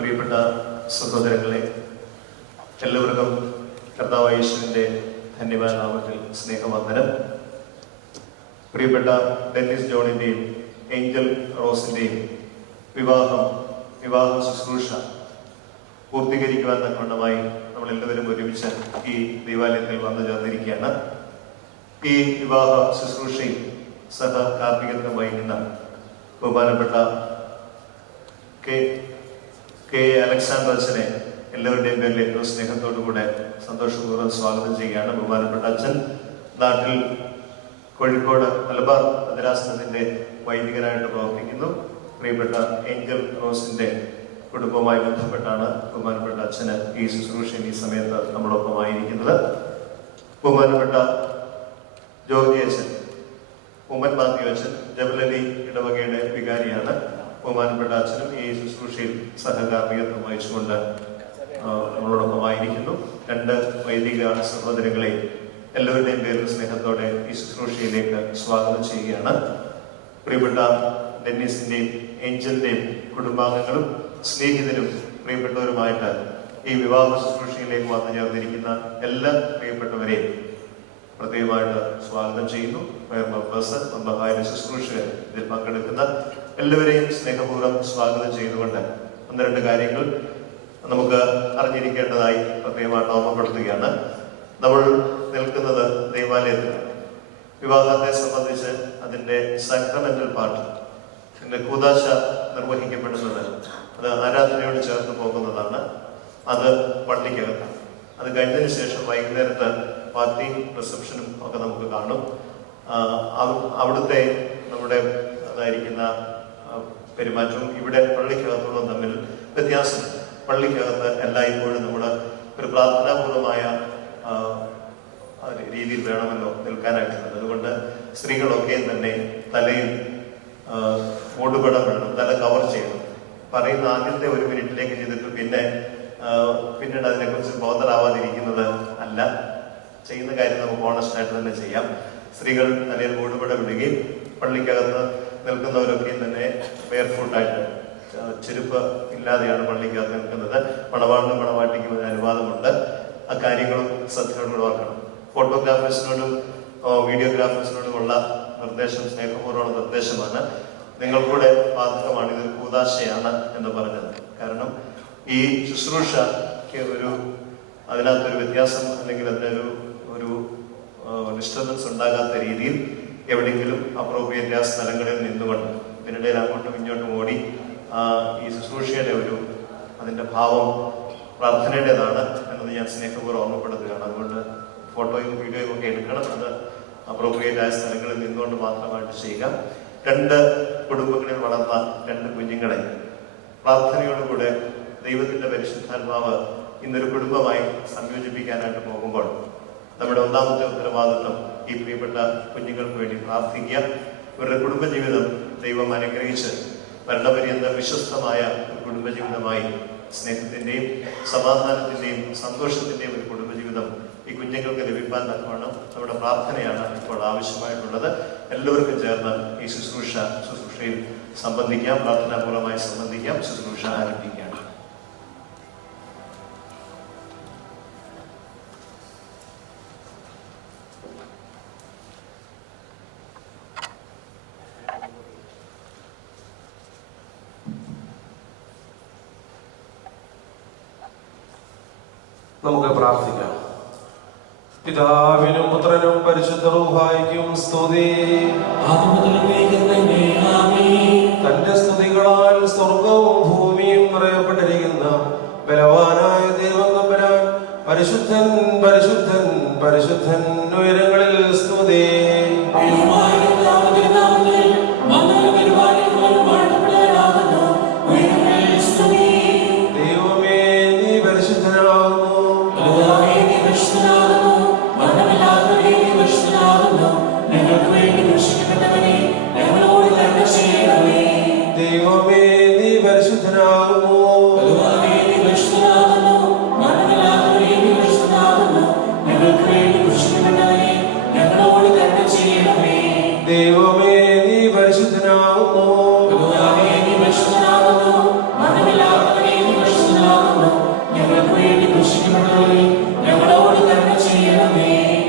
പ്രിയപ്പെട്ട സഹോദരങ്ങളെ, എല്ലാവർക്കും കർത്താവായ യേശുവിന്റെ ധന്യവാദ നാമത്തിൽ സ്നേഹവന്ദനം. പ്രിയപ്പെട്ട ഡെന്നിസ് ജോണിന്റെയും ഏഞ്ചൽ റോസിന്റെയും വിവാഹ ശുശ്രൂഷ പൂർത്തീകരിക്കുവാൻ തക്കവണ്ണമായി നമ്മൾ എല്ലാവരും ഒരുമിച്ച് ഈ ദേവാലയത്തിൽ വന്നു ചേർന്നിരിക്കുകയാണ്. ഈ വിവാഹ ശുശ്രൂഷയിൽ സഹകാർമ്മികത്വം വഹിക്കുന്ന ബഹുമാനപ്പെട്ട കെ അലക്സാണ്ടർ അച്ഛനെ എല്ലാവരുടെയും പേരിൽ ഏറ്റവും സ്നേഹത്തോടുകൂടെ സന്തോഷപൂർവ്വം സ്വാഗതം ചെയ്യുകയാണ്. ബഹുമാനപ്പെട്ട അച്ഛൻ നാട്ടിൽ കോഴിക്കോട് മലബാർ ഭദ്രാസനത്തിന്റെ വൈദികനായിട്ട് പ്രവർത്തിക്കുന്നു. പ്രിയപ്പെട്ട ഏഞ്ചൽ റോസിന്റെ കുടുംബവുമായി ബന്ധപ്പെട്ടാണ് ബഹുമാനപ്പെട്ട അച്ഛന് ഈ ശുശ്രൂഷയിൽ ഈ സമയത്ത് നമ്മളൊപ്പമായിരിക്കുന്നത്. ബഹുമാനപ്പെട്ട ജോർജി അച്ഛൻ, ഉമ്മൻ മാത്യു അച്ഛൻ ജബലലി ഇടവകയുടെ വികാരിയാണ്. ബഹുമാനപ്പെട്ട അച്ഛനും ഈ ശുശ്രൂഷയിൽ സഹകാർമ്മികത്വം വഹിച്ചുകൊണ്ട് നമ്മളോടൊപ്പമായിരിക്കുന്നു. രണ്ട് വൈദിക സഹോദരങ്ങളെ എല്ലാവരുടെയും പേരിൽ സ്നേഹത്തോടെ ഈ ശുശ്രൂഷയിലേക്ക് സ്വാഗതം ചെയ്യുകയാണ്. പ്രിയപ്പെട്ട ഡെന്നിസിന്റെയും ഏഞ്ചലിന്റെയും കുടുംബാംഗങ്ങളും സ്നേഹിതരും പ്രിയപ്പെട്ടവരുമായിട്ട് ഈ വിവാഹ ശുശ്രൂഷയിലേക്ക് വന്നു ചേർന്നിരിക്കുന്ന എല്ലാ പ്രിയപ്പെട്ടവരെയും പ്രത്യേകമായിട്ട് സ്വാഗതം ചെയ്യുന്നു. മെമ്പേഴ്സ്, ശുശ്രൂഷകർ, ഇതിൽ പങ്കെടുക്കുന്ന എല്ലാവരെയും സ്നേഹപൂർവ്വം സ്വാഗതം ചെയ്തുകൊണ്ട് ഒന്ന് രണ്ട് കാര്യങ്ങൾ നമുക്ക് അറിഞ്ഞിരിക്കേണ്ടതായി പ്രത്യേകമായിട്ട് ഓർമ്മപ്പെടുത്തുകയാണ്. നമ്മൾ നിൽക്കുന്നത് ദേവാലയത്തിലാണ്. വിവാഹത്തെ സംബന്ധിച്ച് അതിൻ്റെ സാക്രമെന്റൽ പാർട്ട്, അതിൻ്റെ കൂദാശ നിർവഹിക്കപ്പെടുന്നത് അത് ആരാധനയോട് ചേർന്ന് പോകുന്നതാണ്. അത് പള്ളിക്കകത്താണ്. അത് കഴിഞ്ഞതിന് ശേഷം വൈകുന്നേരത്ത് പാർട്ടിയും റിസപ്ഷനും ഒക്കെ നമുക്ക് കാണും. അവിടുത്തെ നമ്മുടെ അതായിരിക്കുന്ന പെരുമാറ്റവും ഇവിടെ പള്ളിക്കകത്തോളം തമ്മിൽ വ്യത്യാസം പള്ളിക്കകത്ത് എല്ലായ്പ്പോഴും നമ്മൾ ഒരു പ്രാർത്ഥനാപൂർവമായ രീതിയിൽ വേണമല്ലോ നിൽക്കാനായിട്ടുള്ളത്. അതുകൊണ്ട് സ്ത്രീകളൊക്കെ തന്നെ തലയിൽ മൂടുപടം വേണം, തല കവർ ചെയ്യണം. പറയുന്ന ആദ്യത്തെ 1 മിനിറ്റിലേക്ക് ചെയ്തിട്ട് പിന്നീട് അതിനെക്കുറിച്ച് ബോധറാവാതിരിക്കുന്നത് അല്ല. ചെയ്യുന്ന കാര്യം നമുക്ക് ഓണസ്റ്റായിട്ട് തന്നെ ചെയ്യാം. സ്ത്രീകൾ തലയിൽ മൂടുപടം ഇടുകയും പള്ളിക്കകത്ത് നിൽക്കുന്നവരൊക്കെയും തന്നെ ബെയർഫൂട്ടായിട്ട് ചെരുപ്പ് ഇല്ലാതെയാണ് പള്ളിക്കകത്ത് നിൽക്കുന്നത്. മണവാളിനും മണവാട്ടിക്കും അതിന് അനുവാദമുണ്ട്. ആ കാര്യങ്ങളും ശ്രദ്ധയോടുകൂടി ഓർക്കണം. ഫോട്ടോഗ്രാഫേഴ്സിനോടും വീഡിയോഗ്രാഫേഴ്സിനോടുമുള്ള നിർദ്ദേശം സ്നേഹപൂർവ്വമുള്ള നിർദ്ദേശമാണ്. നിങ്ങൾക്കൂടെ ബാധകമാണ്. ഇതൊരു കൂദാശയാണ് എന്ന് പറഞ്ഞത്. കാരണം ഈ ശുശ്രൂഷയ്ക്ക് അതിനകത്തൊരു വ്യത്യാസം അല്ലെങ്കിൽ അതിനൊരു ഡിസ്റ്റർബൻസ് ഉണ്ടാകാത്ത രീതിയിൽ എവിടെയെങ്കിലും അപ്രോപ്രിയേറ്റ് ആ സ്ഥലങ്ങളിൽ നിന്നുകൊണ്ട് പിന്നീട് അങ്ങോട്ടും ഇങ്ങോട്ടും ഓടി ഈ ശുശ്രൂഷയുടെ അതിൻ്റെ ഭാവം പ്രാർത്ഥനയുടേതാണ് എന്നത് ഞാൻ സ്നേഹപൂർവ്വം ഓർമ്മപ്പെടുത്തുകയാണ്. അതുകൊണ്ട് ഫോട്ടോയും വീഡിയോയും ഒക്കെ എടുക്കണം. അത് അപ്രോപ്രിയേറ്റ് ആയ സ്ഥലങ്ങളിൽ നിന്നുകൊണ്ട് മാത്രമായിട്ട് ചെയ്യുക. 2 കുടുംബങ്ങളിൽ വളർന്ന 2 കുഞ്ഞുങ്ങളെ പ്രാർത്ഥനയോടുകൂടെ ദൈവത്തിന്റെ പരിശുദ്ധാത്മാവ് ഇന്നൊരു കുടുംബമായി സംയോജിപ്പിക്കാനായിട്ട് പോകുമ്പോൾ നമ്മുടെ ഒന്നാമത്തെ ഉത്തരവാദിത്വം ഈ പ്രിയപ്പെട്ട കുഞ്ഞുങ്ങൾക്ക് വേണ്ടി പ്രാർത്ഥിക്കുക. ഇവരുടെ കുടുംബജീവിതം ദൈവം അനുഗ്രഹിച്ച് മരണപര്യന്തം വിശ്വസ്തമായ ഒരു കുടുംബജീവിതമായി സ്നേഹത്തിന്റെയും സമാധാനത്തിന്റെയും സന്തോഷത്തിന്റെയും ഒരു കുടുംബജീവിതം ഈ കുഞ്ഞുങ്ങൾക്ക് ലഭിക്കാൻ തക്കവണ്ണം നമ്മുടെ പ്രാർത്ഥനയാണ് ഇപ്പോൾ ആവശ്യമായിട്ടുള്ളത്. എല്ലാവർക്കും ചേർന്ന് ഈ ശുശ്രൂഷയിൽ സംബന്ധിക്കാം, പ്രാർത്ഥനാപൂർവമായി സംബന്ധിക്കാം. ശുശ്രൂഷ ആരംഭിക്കാം. നമുക്ക് പ്രാർത്ഥിക്കാം. പിതാവിനും പുത്രനും പരിശുദ്ധ റൂഹായിക്കും സ്തുതി. തന്റെ സ്തുതികളാൽ സ്വർഗവും ഭൂമിയും നിറയപ്പെട്ടിരിക്കുന്ന ബലവാനായ ദൈവം തമ്പുരാൻ പരിശുദ്ധൻ പരിശുദ്ധൻ പരിശുദ്ധൻ ഉയരങ്ങളിൽ സ്തുതി. ദൈവമേ നീ പരിശുദ്ധനാകുന്നു. ദൈവമേ നീ പരിശുദ്ധനാകുന്നു. ദൈവമേ നീ പരിശുദ്ധനാകുന്നു.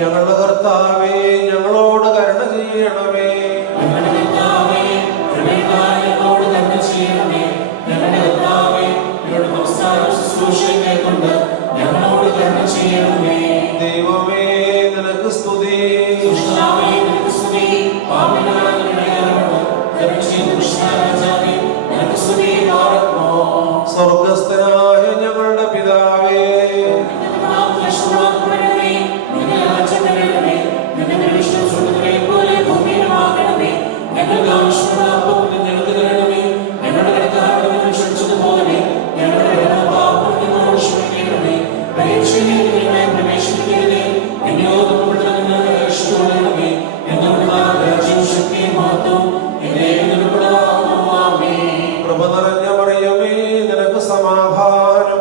ഞങ്ങളുടെ കർത്താവേ ഞങ്ങളോട് കരുണ ചെയ്യണമേ. ദൈവമേ നിനക്ക് സ്തുതി. സ്വർഗസ്ഥനായ ഞങ്ങളുടെ പിതാവേ, കൃപ നിറഞ്ഞ മറിയമേ നിനക്ക് സമാധാനം.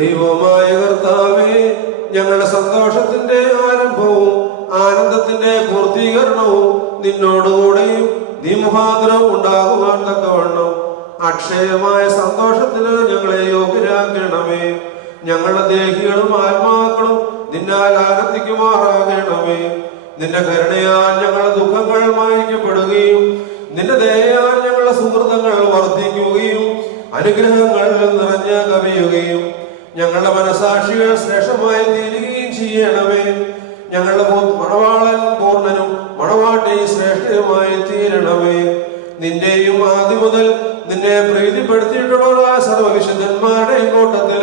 ദൈവമായ കർത്താവേ, ഞങ്ങളുടെ സന്തോഷത്തിന്റെ ആരംഭവും ആനന്ദത്തിന്റെ പൂർത്തീകരണവും നിന്നോടുകൂടെയും നീ മുഖാന്തരം ഉണ്ടാകുവാൻ തക്കവണ്ണം അക്ഷയമായ സന്തോഷത്തിന് ഞങ്ങളെ യോഗ്യരാക്കണമേ. ഞങ്ങളുടെ ദേഹികളും ആത്മാക്കളും നിന്നാൽ ആനന്ദിക്കുമാറാകണമേ. നിന്റെ കരുണയാൽ ഞങ്ങളുടെ ദുഃഖങ്ങൾ മായ്ക്കപ്പെടുകയും നിന്റെ ദയയാൽ ഞങ്ങളുടെ സുഹൃത്തുക്കൾ അത്ഭുതങ്ങൾ വർദ്ധിക്കുകയും അനുഗ്രഹങ്ങൾ നിറഞ്ഞ് കവിയുകയും ഞങ്ങളുടെ മനസാക്ഷികൾ ശ്രേഷ്ഠമായി തീരുകയും ചെയ്യണമേ. ഞങ്ങളുടെ മണവാളൻ പൂർണ്ണനും മണവാട്ടി ശ്രേഷ്ഠയുമായി തീരണമേ. നിന്റെയും ആദ്യം മുതൽ നിന്നെ പ്രീതിപ്പെടുത്തിയിട്ടുള്ള സർവവിശുദ്ധന്മാരുടെ കൂട്ടത്തിൽ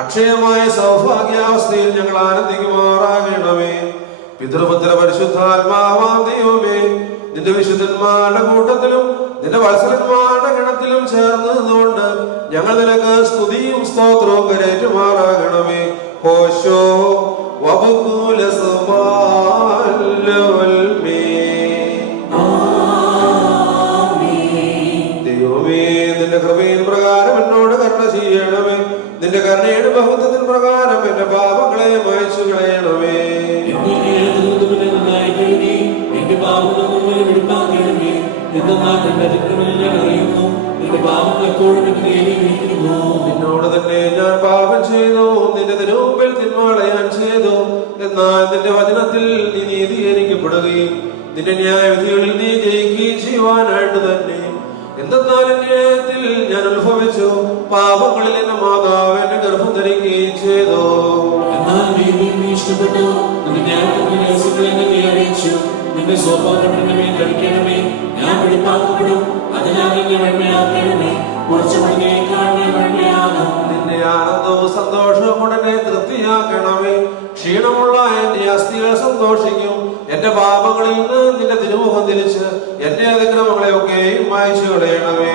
അക്ഷയമായ സൗഭാഗ്യാവസ്ഥയിൽ ഞങ്ങൾ ആനന്ദിക്കുമാറാകണമേ. പിതൃപുത്ര പരിശുദ്ധാത്മാവാം ദൈവമേ, നിന്റെ വിശുദ്ധന്മാരുടെ കൂട്ടത്തിലും നിന്റെ വത്സരന്മാരുടെ ഗണത്തിലും ചേർന്നതുകൊണ്ട് ഞങ്ങൾ നിനക്ക് സ്തുതിയും സ്തോത്രവും കരേറ്റുമാറാകണമേ. ഹോശോ വബുകുല സുബാലവൽമേ. ദൈവമേ, നിന്റെ കൃപയിൻ പ്രകാരം എന്നോട് കരുണ ചെയ്യണമേ. നിന്റെ കരുണയുടെ ബഹുത്വത്തിൻ പ്രകാരം എന്റെ പാപങ്ങളെ മായ്ച്ചു കളയണമേ. നിന്നോട് തന്നെ ഞാൻ പാപം ചെയ്തു, നിന്റെ തിരുമുമ്പിൽ തിന്മകളെ ഞാൻ ചെയ്തു. എന്നാൽ നിന്റെ വചനത്തിൽ നീ നീതീകരിക്കപ്പെടുകയും നിന്റെ ന്യായവിധികളിൽ നീ ജയിക്കുകയും ചെയ്യുവാനായിട്ട് തന്നെ. എന്തെന്നാൽ ന്യായത്തിൽ ഞാൻ ഉത്ഭവിച്ചു, പാപങ്ങളിൽ എന്റെ മാതാവ് എന്റെ ഗർഭം ധരിക്കുകയും ചെയ്തു. നിന്റെ സ്വഭാവത്തിന്റെ മേൽ ധരിക്കണമേ. ഞാൻ വെളിപ്പാക്കപ്പെടും, അതിനാൽ നിന്നെ വെണ്മയാക്കണമേ. കുറച്ചു മണിയേക്കാൾ ഞാൻ വെണ്മയാകും. നിന്റെ ആനന്ദവും സന്തോഷവും ഉടനെ തൃപ്തിയാക്കണമേ. ക്ഷീണമുള്ള എന്റെ അസ്ഥികൾ സന്തോഷിക്കും. എന്റെ പാപങ്ങളിൽ നിന്ന് നിന്റെ തിരുമുഖം തിരിച്ച് എന്റെ അതിക്രമങ്ങളെ ഒക്കെയും മായ്ച്ചു കളയണമേ.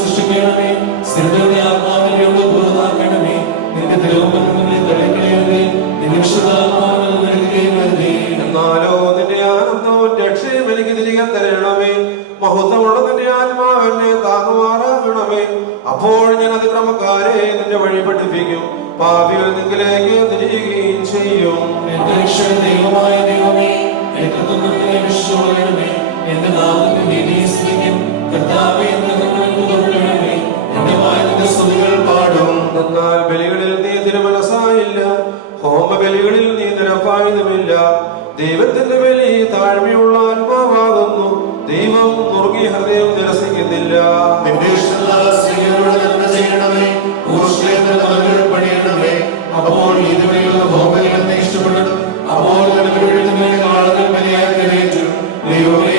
സൃഷ്ടിക്കണമേ. സ്ഥിരതയുടെ ആത്മാവിനെ ബോധാക്കണമേ. നിന്റെ തിരുമുഖങ്ങളെ തള്ളിക്കളയണമേ. നിന്റെ വിശുദ്ധാത്മാവിനെ നൽകുകയുമേ. എന്നാലോ നിന്റെ ആനന്ദവും രക്ഷയും എനിക്ക് തിരികെ തരണമേ. മഹത്വമുള്ള നിന്റെ ആത്മാവെന്നെ താങ്ങുമാറാകണമേ. അപ്പോൾ ഞാൻ അതിക്രമക്കാരെ നിന്റെ വഴി പഠിപ്പിക്കും, പാപികൾ നിങ്കിലേക്ക് തിരികുകയും ചെയ്യും. എന്റെ ദൈവമായ ദൈവമേ, എന്റെ നാമത്തെ നീതിയും കർത്താവേ, എന്റെ വായനയുടെ സ്തുതികൾ പാടും. എന്നാൽ ബലികളിൽ നീ തിരുമനസായില്ല, ഹോമബലികളിൽ നീ നിരപ്പായുധമില്ല. ദൈവത്തിന്റെ ബലി താഴ്മയുള്ള ആത്മാവാകുന്നു. ദൈവം നുറുങ്ങിയ ഹൃദയം നിരസിക്കുന്നില്ല. അപ്പോൾ ഇതുവരെയുള്ള ഹോമബലികളെ ഇഷ്ടപ്പെടും. അപ്പോൾ ആളുകൾ ബലിയാക്കി ദൈവമേ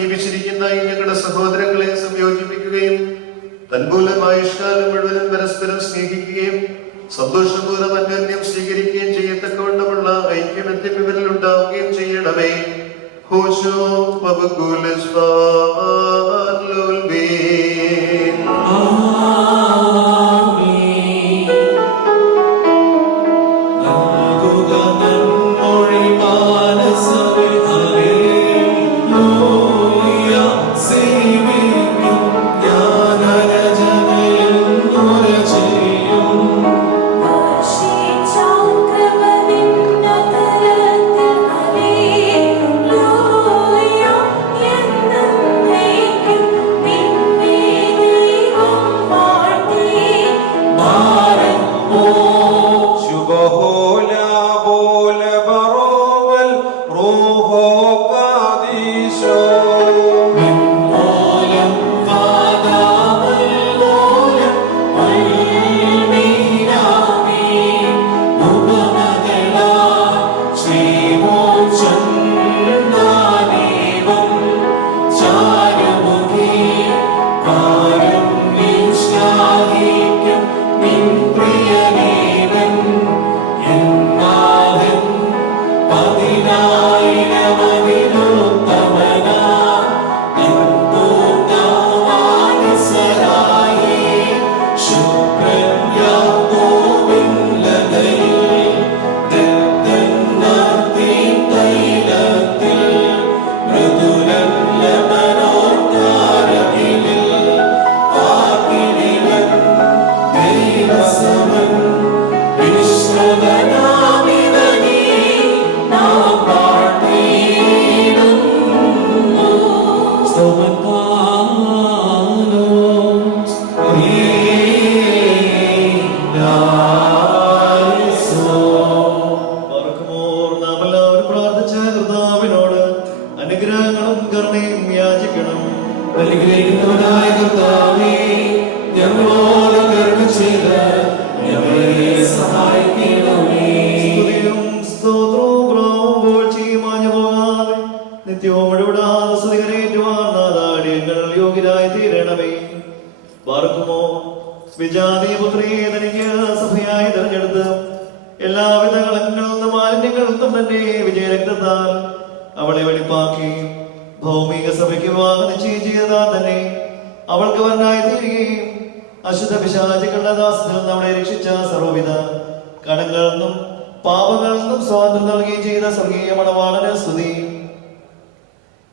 സമീപിച്ചിരിക്കുന്ന ഈ ഞങ്ങളുടെ സഹോദരങ്ങളെ സംയോജിപ്പിക്കുകയും തന്മൂലമായ ഇഷ്കാലം മുഴുവനും പരസ്പരം സ്നേഹിക്കുകയും സന്തോഷപൂർവ്വം അന്യോന്യം സ്വീകരിക്കുകയും ചെയ്യത്തക്കവണ്ണമുള്ള ഐക്യമത്യം ഇവരിൽ ഉണ്ടാവുകയും ചെയ്യണമേ. ഹോശോ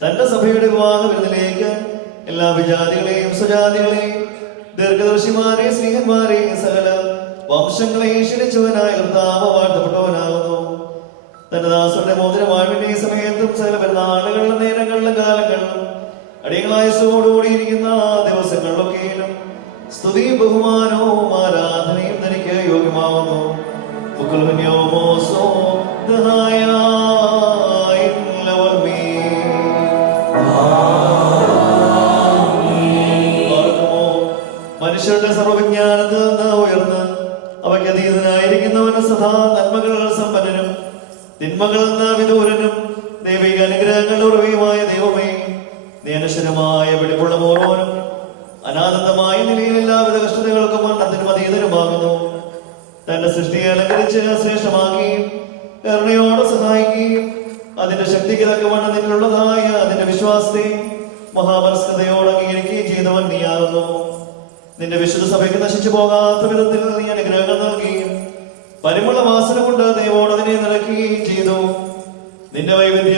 തന്റെ സഭയുടെ വിവാഹ വിരുന്നിലേക്ക് എല്ലാ വിജാതികളെയും സ്വജാതികളെയും ദീർഘദർശിമാരെ സ്നേഹന്മാരെ സകല വംശങ്ങളെ ക്ഷണിച്ചവനായ കർത്താവ് വാഴ്ത്തപ്പെട്ടവനാകുന്നു. തന്റെ ദാസരുടെ മോചനവാഴ്വിന്റെ സമയത്തും സകല പെരുന്നാളുകളിലും നേരങ്ങളിലും കാലങ്ങളിലും അടിയങ്ങളായസോടുകൂടിയിരിക്കുന്ന ദിവസങ്ങളിലൊക്കെയും സ്തുതിയും ബഹുമാനവും ആരാധനയും തനിക്ക് യോഗ്യമാവുന്നു. മനുഷ്യരുടെ സർവവിജ്ഞാനത്തിൽ നിന്ന് ഉയർന്ന് അവയ്ക്ക് അതീതനായിരിക്കുന്നവന് സദാ നന്മകൾ സമ്പന്നനും തിന്മകളിൽ നിന്ന് വിദൂരനും ദൈവിക അനുഗ്രഹങ്ങളുടെ ഉറവിയുമായ ദൈവമേ, നീ അനശ്വരമായ വെളിവുള്ള ഓരോനും അനാനന്ദമായ നിലയിൽ എല്ലാവിധ കഷ്ടതകൾക്കും മരണത്തിനും അതീതനുമാകുന്നു. തന്റെ സൃഷ്ടിയെ അലങ്കരിച്ച് ശ്രേഷ്ഠമാക്കുകയും കരുണയോടെ സഹായിക്കുകയും അതിന്റെ ശക്തിക്ക് തക്കവണ്ണം നിന്നുള്ളതായ അതിന്റെ വിശ്വാസത്തെ മഹാമനസ്കതയോട് അംഗീകരിക്കുകയും ചെയ്തവൻ നീയാകുന്നു. നിന്റെ വിശുദ്ധ സഭയ്ക്ക് നശിച്ചു പോകാത്ത വിധത്തിൽ നീ അനുഗ്രഹങ്ങൾ നൽകുകയും പരിമള വാസന കൊണ്ട് ദൈവോട് അതിനെ നിറയ്ക്കുകയും ചെയ്തു. നിന്റെ വൈവിധ്യ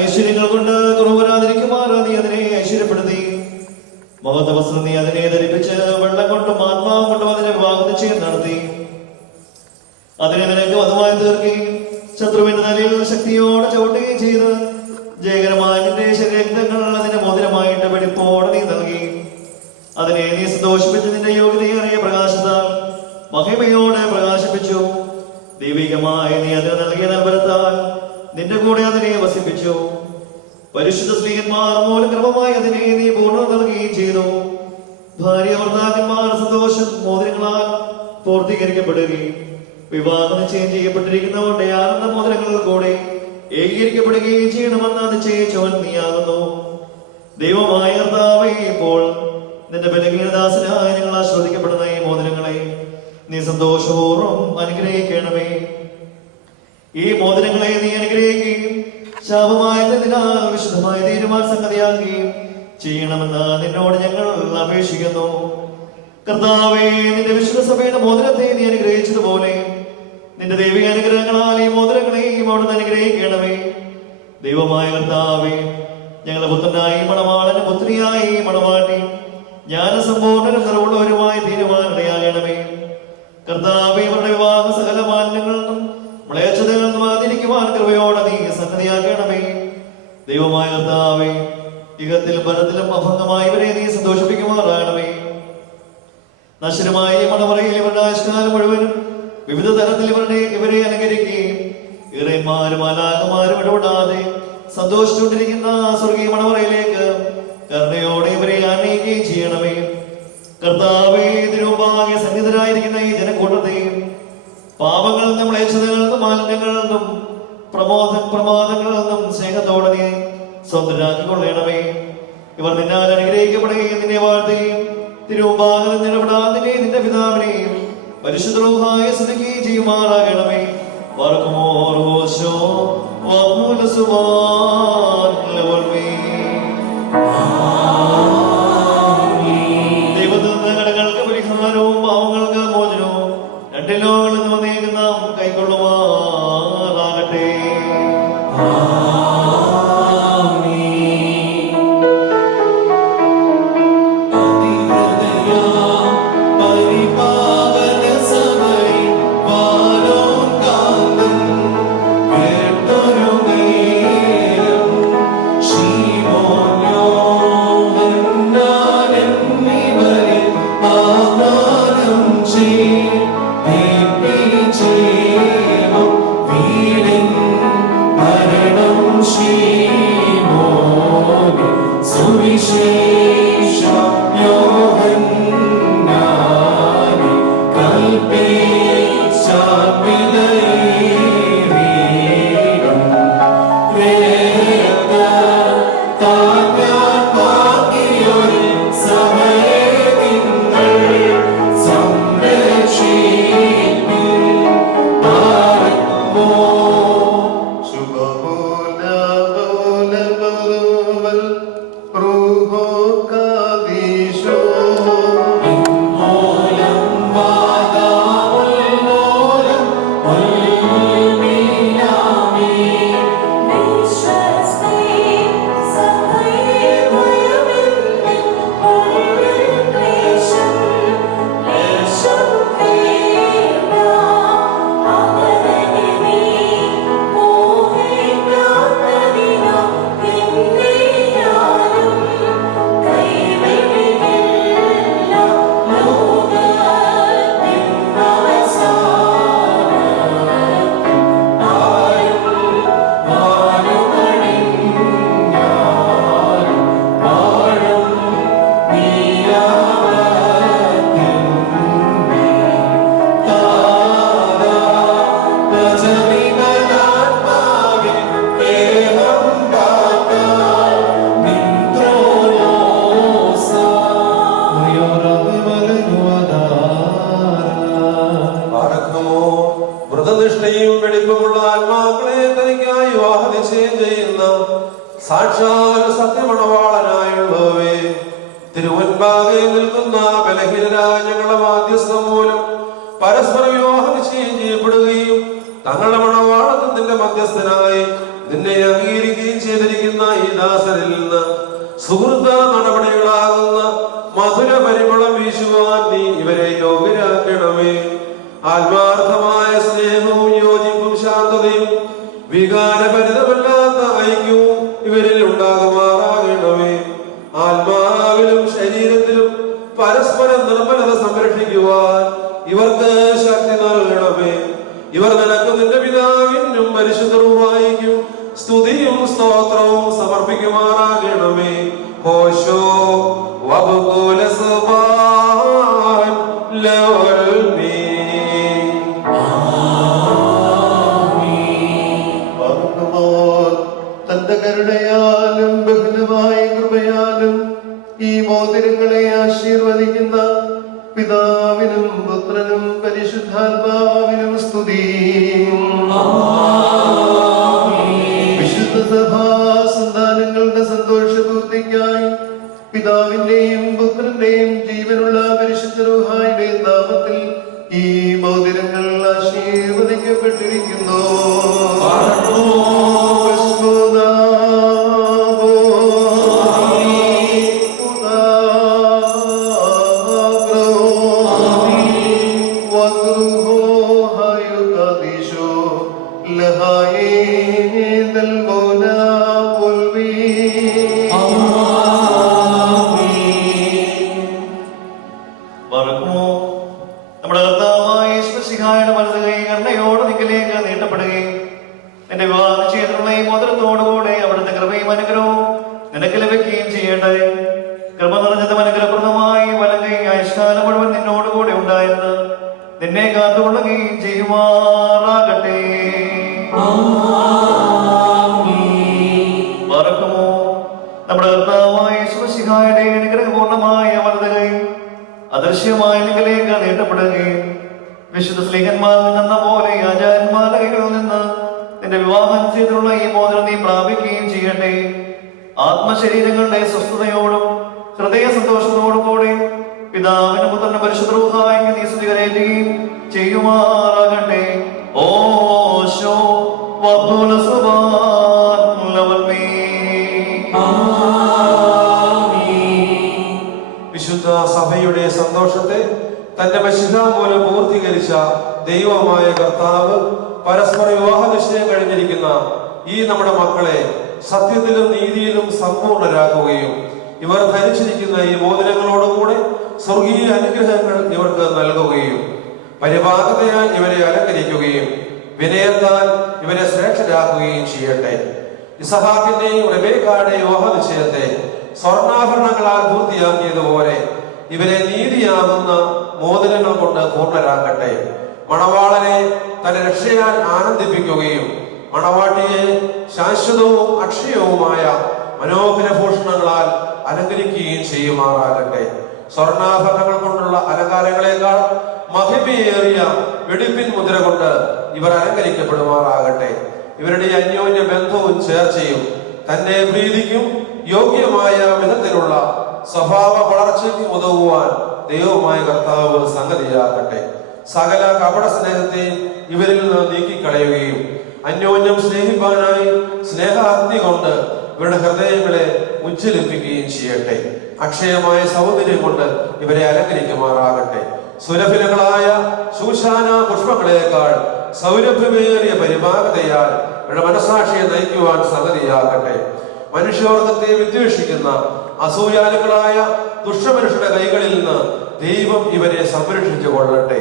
ഐശ്വര്യങ്ങൾ കൊണ്ട് കുറവരാതിരിക്കുമാറോ നീ അതിനെ ഐശ്വര്യപ്പെടുത്തി. മഹത്വ വസ്ത്രം നീ അതിനെ ധരിപ്പിച്ച് വെള്ളം കൊണ്ടും ആത്മാവ് കൊണ്ടും അതിനെ വിവാഹ നിശ്ചയം നടത്തി. അതിനെ നിനക്ക് വധമായി തീർക്കുകയും ശത്രുവിന്റെ തലയിൽ ശക്തിയോടെ ചവിട്ടുകയും ചെയ്ത് ജയകരമായ നിന്റെ ശരീരങ്ങൾ അതിന്റെ മോതിരമായിട്ട് വെടിപ്പോടെ നീ നൽകി. അതിനെ നീ സന്തോഷിപ്പിച്ച് നിന്റെ യോഗ്യതയേറിയ പ്രകാശത്താൽ മഹിമയോടെ പ്രകാശിപ്പിച്ചു. ദൈവികമായി നീ അതിന് നൽകിയ നൽവരത്താൽ നിന്റെ കൂടെ അതിനെ വസിപ്പിച്ചു. പരിശുദ്ധ സ്ത്രീയന്മാർ മൂലം ക്രമമായി അതിനെ നീ പൂർണ്ണത നൽകുകയും ചെയ്തു. ഭാര്യ ഭർത്താക്കന്മാർ സന്തോഷം മോതിരങ്ങളാൽ പൂർത്തീകരിക്കപ്പെടുകയും വിവാഹ നിശ്ചയം ചെയ്യപ്പെട്ടിരിക്കുന്നവരുടെ ആനന്ദ മോതിരങ്ങളിൽ കൂടെ ഏകീകരിക്കപ്പെടുകയും ചെയ്യണമെന്ന് നിശ്ചയിച്ചവൻ നീയാകുന്നു. ദൈവമായ കർത്താവേ, ഇപ്പോൾ നിന്റെ ബലഹീനദാസനായ ഞങ്ങൾ ആസ്വദിക്കപ്പെടുന്ന ഈ മോതിരങ്ങളെ നീ സന്തോഷപൂർവ്വം അനുഗ്രഹിക്കണമേ. ഈ മോതിരങ്ങളെ നീ അനുഗ്രഹിക്കുകയും ശാപമായതിനാൽ വിശുദ്ധമായ തീരുമാന സംഗതിയാക്കുകയും ചെയ്യണമെന്ന് നിന്നോട് ഞങ്ങൾ അപേക്ഷിക്കുന്നു. കർത്താവേ, നിന്റെ വിശുദ്ധ സഭയുടെ മോതിരത്തെ നീ അനുഗ്രഹിച്ചതുപോലെ നിന്റെ ദൈവിക അനുഗ്രഹങ്ങളാൽ ഈ മോതിരങ്ങളെയും അവിടുന്ന് അനുഗ്രഹിക്കണമേ. ദൈവമായ കർത്താവേ, ഞങ്ങളുടെ പുത്രനായി മണവാളന് പുത്രിയായി മണവാട്ടി ജ്ഞാനസമ്പൂർണ്ണനും നിറവുള്ളവരുമായി തീരുമാനമാകണമേ. കർത്താവേ, ഇവരുടെ വിവാഹ സകല മാലിന്യങ്ങളിൽ നിന്നും മ്ലേച്ഛതകളിൽ നിന്നും ആദരിക്കുവാൻ കൃപയോടെ നീ സന്നദ്ധിയാക്കണമേ. ദൈവമായ കർത്താവേ, ഇഹത്തിലും പരത്തിലും അഭംഗമായി ഇവരെ നീ സന്തോഷിപ്പിക്കുമാറാകണമേ. നശ്വരമായ ഈ മണവറയിൽ ഇവരുടെ ആയുഷ്കാലം മുഴുവനും വിവിധ തരത്തിൽ ഇവരെ അലങ്കരിക്കുകയും ഇറയന്മാരും മാലാഖമാരും ഇടപെടാതെ സന്തോഷിച്ചുകൊണ്ടിരിക്കുന്ന സ്വർഗീയ മണവറയിലേക്ക് കരുണയോടെ ഇവരെ ആനയിക്കുകയും ചെയ്യണമേ. കർത്താവേ, തിരുമുമ്പാകെ സന്നിധരായിരിക്കുന്ന ഈ ജനക്കൂട്ടത്തെയും പാപങ്ങളിൽ നിന്നും മ്ലേച്ഛതകളിൽ നിന്നും മാലിന്യങ്ങളിൽ നിന്നും പ്രമാദങ്ങളിൽ നിന്നും സ്നേഹത്തോടെ നീ സ്വന്തരാക്കിക്കൊള്ളണമേ. ഇവർ നിന്നാൽ അനുഗ്രഹിക്കപ്പെടുകയും നിന്നെ വാഴ്ത്തുകയും തിരുമുമ്പാകെ നിലപെടാതെ നിന്റെ പിതാവിനെയും പരിശുദ്ധ റൂഹായെ സ്തുതിക്കുകയും ചെയ്യുമാറാകണമേ. വർക്കുമോർഹോശോ ദൈവത്തിൽ നിന്ന് കടങ്ങൾക്ക് പരിഹാരവും പാവങ്ങൾക്ക് മോചനവും രണ്ടിൽ ലോകങ്ങളിൽ നിന്ന് വന്നേക്കും നാം കൈക്കൊള്ളുമാറാകട്ടെ. വ്രതനിഷ്ഠയും വെടിപ്പുമുള്ള ആത്മാക്കളെ തനിക്കായി വിവാഹ നിശ്ചയം ചെയ്യുന്ന സാക്ഷാൽ സത്യമണവാളനായുള്ളവേ, തിരുവൻപാകെ നിൽക്കുന്ന ബലഹീനരായ ഞങ്ങളുടെ മാധ്യസ്ഥം മൂലം പരസ്പര വിവാഹ നിശ്ചയം ചെയ്യപ്പെടുകയും തങ്ങളുടെ മണവാളത്തിന്റെ മധ്യസ്ഥനായി നിന്നെ അംഗീകരിക്കുകയും ചെയ്തിരിക്കുന്ന ഈ ദാസരിൽ നിന്ന് സുഹൃത്ത നടപടികളാകുന്ന മധുര പരിമളം വീശുവാൻ നീ ഇവരെ യോഗ്യരാക്കണമേ. ആത്മാർത്ഥമായ സ്നേഹവും യോജിപ്പും ശാന്തതയും വികാരഭരിതമല്ലാത്ത ഐക്യവും ഇവരിൽ ഉണ്ടാകുമാറാകണമേ. ആത്മാവിലും ശരീരത്തിലും പരസ്പരം നിർമ്മലത സംരക്ഷിക്കുവാൻ ഇവർക്ക് ശക്തി നൽകണമേ. ഇവർ നിനക്ക് നിന്റെ പിതാവിനും പരിശുദ്ധ റൂഹായിക്കും സ്തുതിയും സ്തോത്രവും സമർപ്പിക്കുമാറാകണമേ. ഹോശോ വബുകുല സുബാൻ ലവൽമീ. വർക്കുമോ മോതിരങ്ങളെ ആശീർവദിക്കുന്ന പിതാവിനും പുത്രനും പരിശുദ്ധാത്മാവിനും സ്തുതി. വിശുദ്ധ സഭാ സന്താനങ്ങളുടെ സന്തോഷപൂർത്തിക്കായി പിതാവിന്റെയും പുത്രന്റെയും ജീവനുള്ള പരിശുദ്ധ റൂഹായുടെയും നാമത്തിൽ ഈ മോതിരങ്ങൾ ആശീർവദിക്കപ്പെട്ടിരിക്കുന്നു. നമ്മുടെ കർത്താവായ യേശുമിശിഹായുടെ വലത് കൈ കരുണയോടെ നിങ്ങളിലേക്ക് നീട്ടപ്പെടുകയും നിന്റെ വിവാഹ ചെയ്തിട്ടുള്ള ഈ മോതിരത്തോടുകൂടെ അവിടുത്തെ കൃപയും അനുഗ്രഹവും നിനക്ക് ലഭിക്കുകയും ചെയ്യട്ടെ. കൃപ നിറഞ്ഞതും അനുഗ്രഹപ്രദമായി വലം കൈ ആയുഷ്കാലം മുഴുവൻ നിന്നോടുകൂടെ ഉണ്ടായിരുന്നു നിന്നെ കാത്തുകൊള്ളുകയും ചെയ്യുമാറാകട്ടെ. മറക്കുമോ നമ്മുടെ കർത്താവായ യേശുമിശിഹായുടെ അനുഗ്രഹപൂർണമായ വലത് കൈ അദൃശ്യമായ നിങ്ങളിലേക്ക് നീട്ടപ്പെടുകയും വിശുദ്ധ സ്ലീഹന്മാരിൽ നിന്ന പോലെ ആചാര്യന്മാരുടെ കൈകളിൽ നിന്ന് നിന്റെ വിവാഹം ചെയ്തിട്ടുള്ള ഈ മോതിരം നീ പ്രാപിക്കുകയും ചെയ്യട്ടെ. ആത്മശരീരങ്ങളുടെ സ്വസ്ഥതയോടും ഹൃദയ സന്തോഷത്തോടും കൂടെ പിതാവിനും പുത്രനും പരിശുദ്ധ റൂഹായിക്ക് നീ സ്തുതി കരയറ്റുകയും ചെയ്യുമാറാകട്ടെ. ഓശോ വഖുല സുബ്ഹാനല്ലാഹി. വിശുദ്ധ സഭയുടെ സന്തോഷത്തെ തന്റെ മശിഹ മൂലം പൂർത്തീകരിച്ച ദൈവമായ കർത്താവ് പരസ്പര വിവാഹ നിശ്ചയം കഴിഞ്ഞിരിക്കുന്ന ഈ നമ്മുടെ മക്കളെ സത്യത്തിലും നീതിയിലും സമ്പൂർണരാക്കുകയും ഇവർ ധരിച്ചിരിക്കുന്ന ഈ മോതിരങ്ങളോടുകൂടെ സ്വർഗീയ അനുഗ്രഹങ്ങൾ ഇവർക്ക് നൽകുകയും പരിപാകതയാൽ ഇവരെ അലങ്കരിക്കുകയും വിനയത്താൽ ഇവരെ ശ്രേഷ്ഠരാക്കുകയും ചെയ്യട്ടെ. ഇസഹാക്കിന്റെയും റെബേക്കായുടെയും വിവാഹ നിശ്ചയത്തെ സ്വർണ്ണാഭരണങ്ങളാൽ പൂർത്തിയാക്കിയതുപോലെ ഇവരെ നീതിയാകുന്ന മോതിരങ്ങൾ കൊണ്ട് പൂർണ്ണരാക്കട്ടെ. മണവാളനെ തന്റെ രക്ഷയാൽ ആനന്ദിപ്പിക്കുകയും മണവാട്ടിയെ ശാശ്വതവും അക്ഷയവുമായ മനോഹര ഭൂഷണങ്ങളാൽ അലങ്കരിക്കുകയും ചെയ്യുമാറാകട്ടെ. സ്വർണ്ണാഭരണങ്ങൾ കൊണ്ടുള്ള അലങ്കാരങ്ങളെക്കാൾ മഹിമയേറിയ വെടിപ്പിൻ മുദ്ര കൊണ്ട് ഇവർ അലങ്കരിക്കപ്പെടുമാറാകട്ടെ. ഇവരുടെ അന്യോന്യ ബന്ധവും ചേർച്ചയും തന്നെ പ്രീതിക്കും യോഗ്യമായ വിധത്തിലുള്ള സ്വഭാവ വളർച്ചയ്ക്ക് ഉതകുവാൻ ദൈവമായ കർത്താവ് സംഗതിയാകട്ടെ. സകല കപട സ്നേഹത്തെ ഇവരിൽ നിന്ന് നീക്കിക്കളയുകയും അന്യോന്യം സ്നേഹിപ്പാനായി സ്നേഹാഗ്നി കൊണ്ട് ഇവരുടെ ഹൃദയങ്ങളെ ഉജ്ജ്വലിപ്പിക്കുകയും ചെയ്യട്ടെ. അക്ഷയമായ സൗന്ദര്യം കൊണ്ട് ഇവരെ അലങ്കരിക്കുമാറാകട്ടെ. സുരഭിലങ്ങളായ ശൂശാന പുഷ്പങ്ങളെക്കാൾ സൗരഭ്യമേറിയ പരിപാകതയാൽ ഇവരുടെ മനസാക്ഷിയെ നയിക്കുവാൻ സംഗതിയാകട്ടെ. മനുഷ്യവർഗത്തെ വിദ്വേഷിക്കുന്ന അസൂയാലുക്കളായ ദുഷ്ടമനുഷ്യരുടെ കൈകളിൽ നിന്ന് ദൈവം ഇവരെ സംരക്ഷിച്ചു കൊള്ളട്ടെ.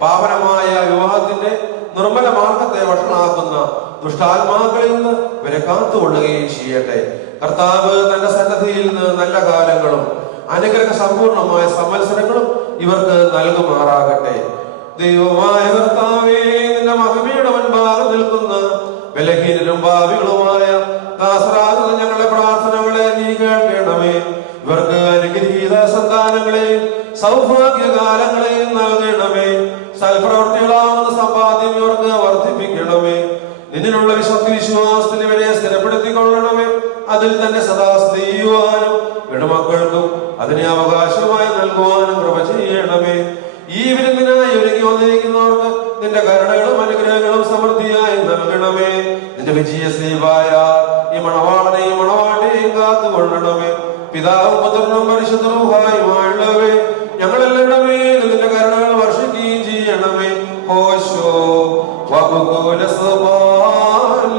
പാവനമായ വിവാഹത്തിന്റെ നിർമ്മല മാർഗത്തെ വഷളാക്കുന്ന ദുഷ്ടാത്മാക്കളിൽ നിന്ന് ഇവരെ കാത്തുകൊള്ളുകയും ചെയ്യട്ടെ. കർത്താവ് തന്റെ സന്നദ്ധിയിൽ നിന്ന് നല്ല കാലങ്ങളും അനുഗ്രഹ സമ്പൂർണമായ സംവത്സരങ്ങളും ഇവർക്ക് നൽകുമാറാകട്ടെ. ദൈവമായ കർത്താവേ, നിന്റെ മഹിമയുടെ മുൻപാകെ നിൽക്കുന്ന ബലഹീനരും ഭാവികളുമായ ദാസരാകുന്ന ഞങ്ങളുടെ പ്രാർത്ഥനകളെ നീ കേൾക്കണമേ. ഇവർക്ക് അനുഗ്രഹീത സന്താനങ്ങളെയും സൗഭാഗ്യകാലങ്ങളെയും നൽകണമേ. സൽപ്രവർത്തികളാവുന്ന സമ്പാദ്യം ഇവർക്ക് വർദ്ധിപ്പിക്കണമേ. നിന്നിലുള്ള വിശ്വാസത്തിൽ ഇവരെ സ്ഥിരപ്പെടുത്തിക്കൊള്ളണമേ. അതിൽ തന്നെ സദാ സ്ഥിതി ചെയ്യുവാനും ഇവരുടെ മക്കൾക്കും അതിനെ അവകാശമായി നൽകുവാനും കൃപ ചെയ്യണമേ. ഈ വിരുന്നിനായി ഒരുങ്ങി വന്നിരിക്കുന്നവർക്ക് നിന്റെ കരുണകളും അനുഗ്രഹങ്ങളും സമൃദ്ധിയായി നൽകണമേ. നിന്റെ വിജയസ്നേഹായ ഈ മണവാളനെയും മണവാട്ടിയെയും കാത്തുകൊള്ളണമേ. പിതാവും പുത്രനും പരിശുദ്ധ റൂഹായുമായുള്ളവേ, ഞങ്ങളെല്ലാവരുടെ മേൽ നിന്റെ കരുണകൾ വർഷിക്കുകയും ചെയ്യണമേ. ഓശോ വഖുല സുബ്ഹാനല്ലാഹി.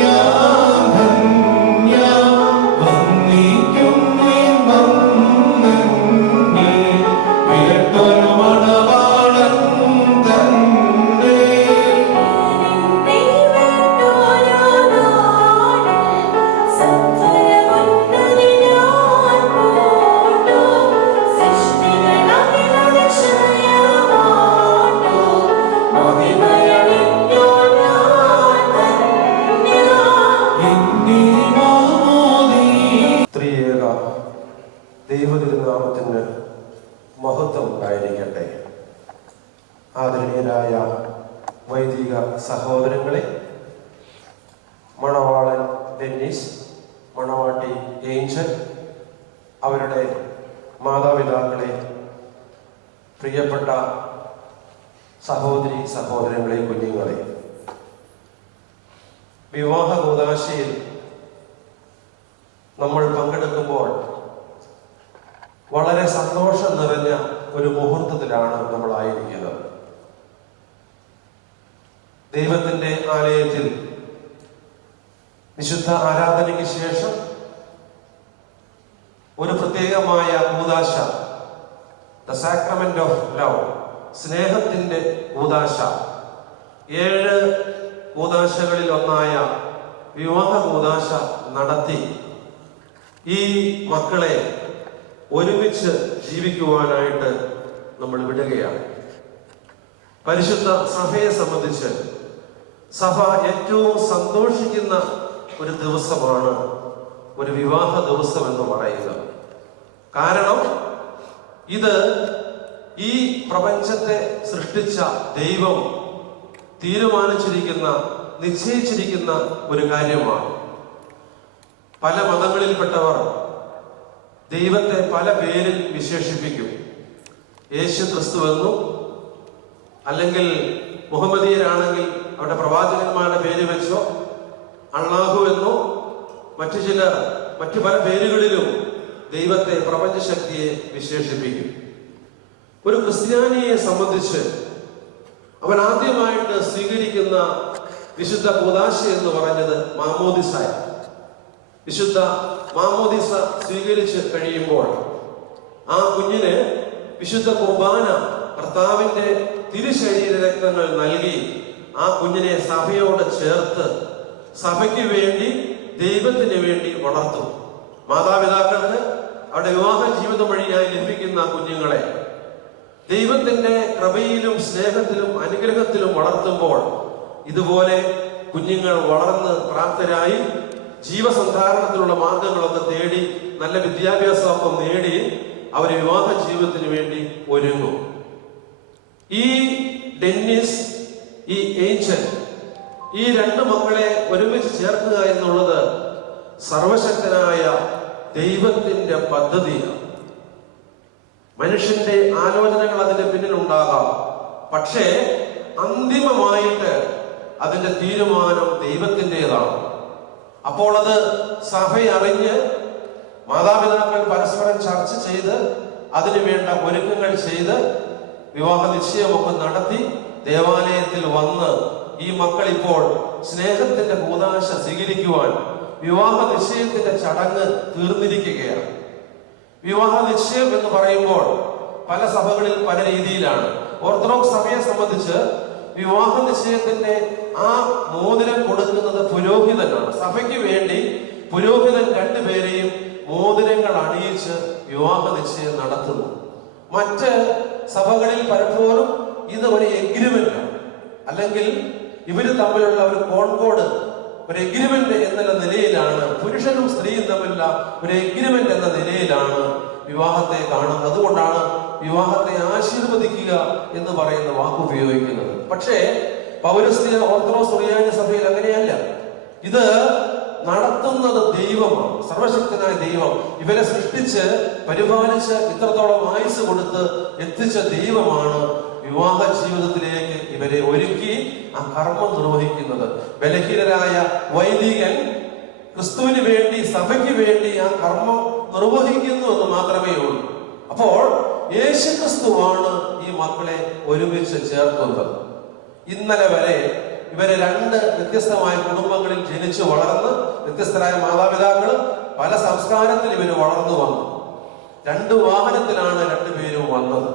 Yeah. ദൈവതിരുനാമത്തിന് മഹത്വം ഉണ്ടായിരിക്കട്ടെ. ആദരണീയരായ വൈദിക സഹോദരങ്ങളെ, മണവാളൻ ഡെന്നിസ്, മണവാട്ടി ഏഞ്ചൽ, അവരുടെ മാതാപിതാക്കളെ, പ്രിയപ്പെട്ട സഹോദരി സഹോദരങ്ങളെ, കുഞ്ഞുങ്ങളെ, വിവാഹ കൂദാശയിൽ നമ്മൾ പങ്കെടുക്കുമ്പോൾ വളരെ സന്തോഷം നിറഞ്ഞ ഒരു മുഹൂർത്തത്തിലാണ് നമ്മളായിരിക്കുന്നത്. ദൈവത്തിന്റെ ആലയത്തിൽ വിശുദ്ധ ആരാധനയ്ക്ക് ശേഷം ഒരു പ്രത്യേകമായ കൂദാശ, ദ സാക്രമെന്റ് ഓഫ് ലവ്, സ്നേഹത്തിന്റെ കൂദാശ, 7 കൂദാശകളിൽ ഒന്നായ വിവാഹ കൂദാശ നടത്തി ഈ മക്കളെ ഒരുമിച്ച് ജീവിക്കുവാനായിട്ട് നമ്മൾ വിടുകയാണ്. പരിശുദ്ധ സഭയെ സംബന്ധിച്ച് സഭ ഏറ്റവും സന്തോഷിക്കുന്ന ഒരു ദിവസമാണ് ഒരു വിവാഹ ദിവസം എന്ന് പറയുന്നത്. കാരണം ഇത് ഈ പ്രപഞ്ചത്തെ സൃഷ്ടിച്ച ദൈവം തീരുമാനിച്ചിരിക്കുന്ന, നിശ്ചയിച്ചിരിക്കുന്ന ഒരു കാര്യമാണ്. പല മതങ്ങളിൽപ്പെട്ടവർ ദൈവത്തെ പല പേരിൽ വിശേഷിപ്പിക്കും. യേശു ക്രിസ്തു എന്നും, അല്ലെങ്കിൽ മുഹമ്മദീയരാണെങ്കിൽ അവരുടെ പ്രവാചകന്മാരുടെ പേര് വെച്ചോ, അള്ളാഹു എന്നോ, മറ്റു പല പേരുകളിലും ദൈവത്തെ, പ്രപഞ്ചശക്തിയെ വിശേഷിപ്പിക്കും. ഒരു ക്രിസ്ത്യാനിയെ സംബന്ധിച്ച് അവൻ ആദ്യമായിട്ട് സ്വീകരിക്കുന്ന വിശുദ്ധ കൂദാശ എന്ന് പറഞ്ഞത് മാമോദിസ. വിശുദ്ധ മാമോദിസ സ്വീകരിച്ച് കഴിയുമ്പോൾ ആ കുഞ്ഞിന് വിശുദ്ധ കുർബാന, കർത്താവിന്റെ തിരുശരീര രക്തങ്ങൾ നൽകി ആ കുഞ്ഞിനെ സഭയോട് ചേർത്ത് സഭയ്ക്ക് വേണ്ടി, ദൈവത്തിന് വേണ്ടി വളർത്തും. മാതാപിതാക്കൾക്ക് അവരുടെ വിവാഹ ജീവിതം വഴിയായി ലഭിക്കുന്ന കുഞ്ഞുങ്ങളെ ദൈവത്തിന്റെ കൃപയിലും സ്നേഹത്തിലും അനുഗ്രഹത്തിലും വളർത്തുമ്പോൾ ഇതുപോലെ കുഞ്ഞുങ്ങൾ വളർന്ന് പ്രാപ്തരായി ജീവസന്ധാരണത്തിലുള്ള മാർഗങ്ങളൊക്കെ തേടി, നല്ല വിദ്യാഭ്യാസമൊക്കെ നേടി അവർ വിവാഹ ജീവിതത്തിന് വേണ്ടി ഒരുങ്ങും. ഈ ഡെന്നിസ്, ഈ ഏഞ്ചൽ, ഈ 2 മക്കളെ ഒരുമിച്ച് ചേർക്കുക എന്നുള്ളത് സർവശക്തനായ ദൈവത്തിന്റെ പദ്ധതിയാണ്. മനുഷ്യന്റെ ആലോചനകൾ അതിന്റെ പിന്നിലുണ്ടാകാം, പക്ഷേ അന്തിമമായിട്ട് അതിന്റെ തീരുമാനം ദൈവത്തിൻ്റെതാണ്. അപ്പോൾ അത് സഭയറിഞ്ഞ് മാതാപിതാക്കൾ പരസ്പരം ചർച്ച ചെയ്ത് അതിനു വേണ്ട ഒരുക്കങ്ങൾ ചെയ്ത് വിവാഹ നിശ്ചയമൊക്കെ നടത്തി ദേവാലയത്തിൽ വന്ന് ഈ മക്കൾ ഇപ്പോൾ സ്നേഹത്തിന്റെ കൂദാശ സ്വീകരിക്കുവാൻ വിവാഹ നിശ്ചയത്തിന്റെ ചടങ്ങ് തീർന്നിരിക്കുകയാണ്. വിവാഹ നിശ്ചയം എന്ന് പറയുമ്പോൾ പല സഭകളിൽ പല രീതിയിലാണ്. ഓർത്തഡോക്സ് സഭയെ സംബന്ധിച്ച് വിവാഹ നിശ്ചയത്തിന്റെ ആ മോതിരം കൊടുക്കുന്നത് പുരോഹിതനാണ്. സഭയ്ക്ക് വേണ്ടി പുരോഹിതൻ 2 പേരെയും മോതിരങ്ങൾ അണിയിച്ച് വിവാഹ നിശ്ചയം നടത്തുന്നു. മറ്റ് സഭകളിൽ പലപ്പോഴും ഇത് ഒരു എഗ്രിമെന്റ്, അല്ലെങ്കിൽ ഇവര് തമ്മിലുള്ള ഒരു കോൺകോഡ്, ഒരു എഗ്രിമെന്റ് എന്നുള്ള നിലയിലാണ്, പുരുഷനും സ്ത്രീയും തമ്മിലുള്ള ഒരു എഗ്രിമെന്റ് എന്ന നിലയിലാണ് വിവാഹത്തെ കാണുന്നത്. അതുകൊണ്ടാണ് വിവാഹത്തെ ആശീർവദിക്കുക എന്ന് പറയുന്ന വാക്ക് ഉപയോഗിക്കുന്നത്. പക്ഷേ പൗരസ്ത്യ ഓർത്തഡോക്സ് സുറിയാനി സഭയിൽ അങ്ങനെയല്ല. ഇത് നടത്തുന്നത് ദൈവമാണ്, സർവശക്തനായ ദൈവം. ഇവരെ സൃഷ്ടിച്ച് പരിപാലിച്ച് ഇത്രത്തോളം ആയുസ് കൊടുത്ത് എത്തിച്ച ദൈവമാണ് വിവാഹ ജീവിതത്തിലേക്ക് ഇവരെ ഒരുക്കി ആ കർമ്മം നിർവഹിക്കുന്നത്. ബലഹീനരായ വൈദികൻ ക്രിസ്തുവിന് വേണ്ടി, സഭയ്ക്ക് വേണ്ടി ആ കർമ്മം നിർവഹിക്കുന്നു എന്ന് മാത്രമേ ഉള്ളൂ. അപ്പോൾ യേശു ക്രിസ്തുവാണ് ഈ മക്കളെ ഒരുമിച്ച് ചേർക്കുന്നത്. ഇന്നലെ വരെ ഇവരെ 2 വ്യത്യസ്തമായ കുടുംബങ്ങളിൽ ജനിച്ചു വളർന്ന്, വ്യത്യസ്തരായ മാതാപിതാക്കൾ, പല സംസ്കാരത്തിൽ ഇവര് വളർന്നു വന്നു. 2 വാഹനത്തിലാണ് 2 പേരും വന്നത്.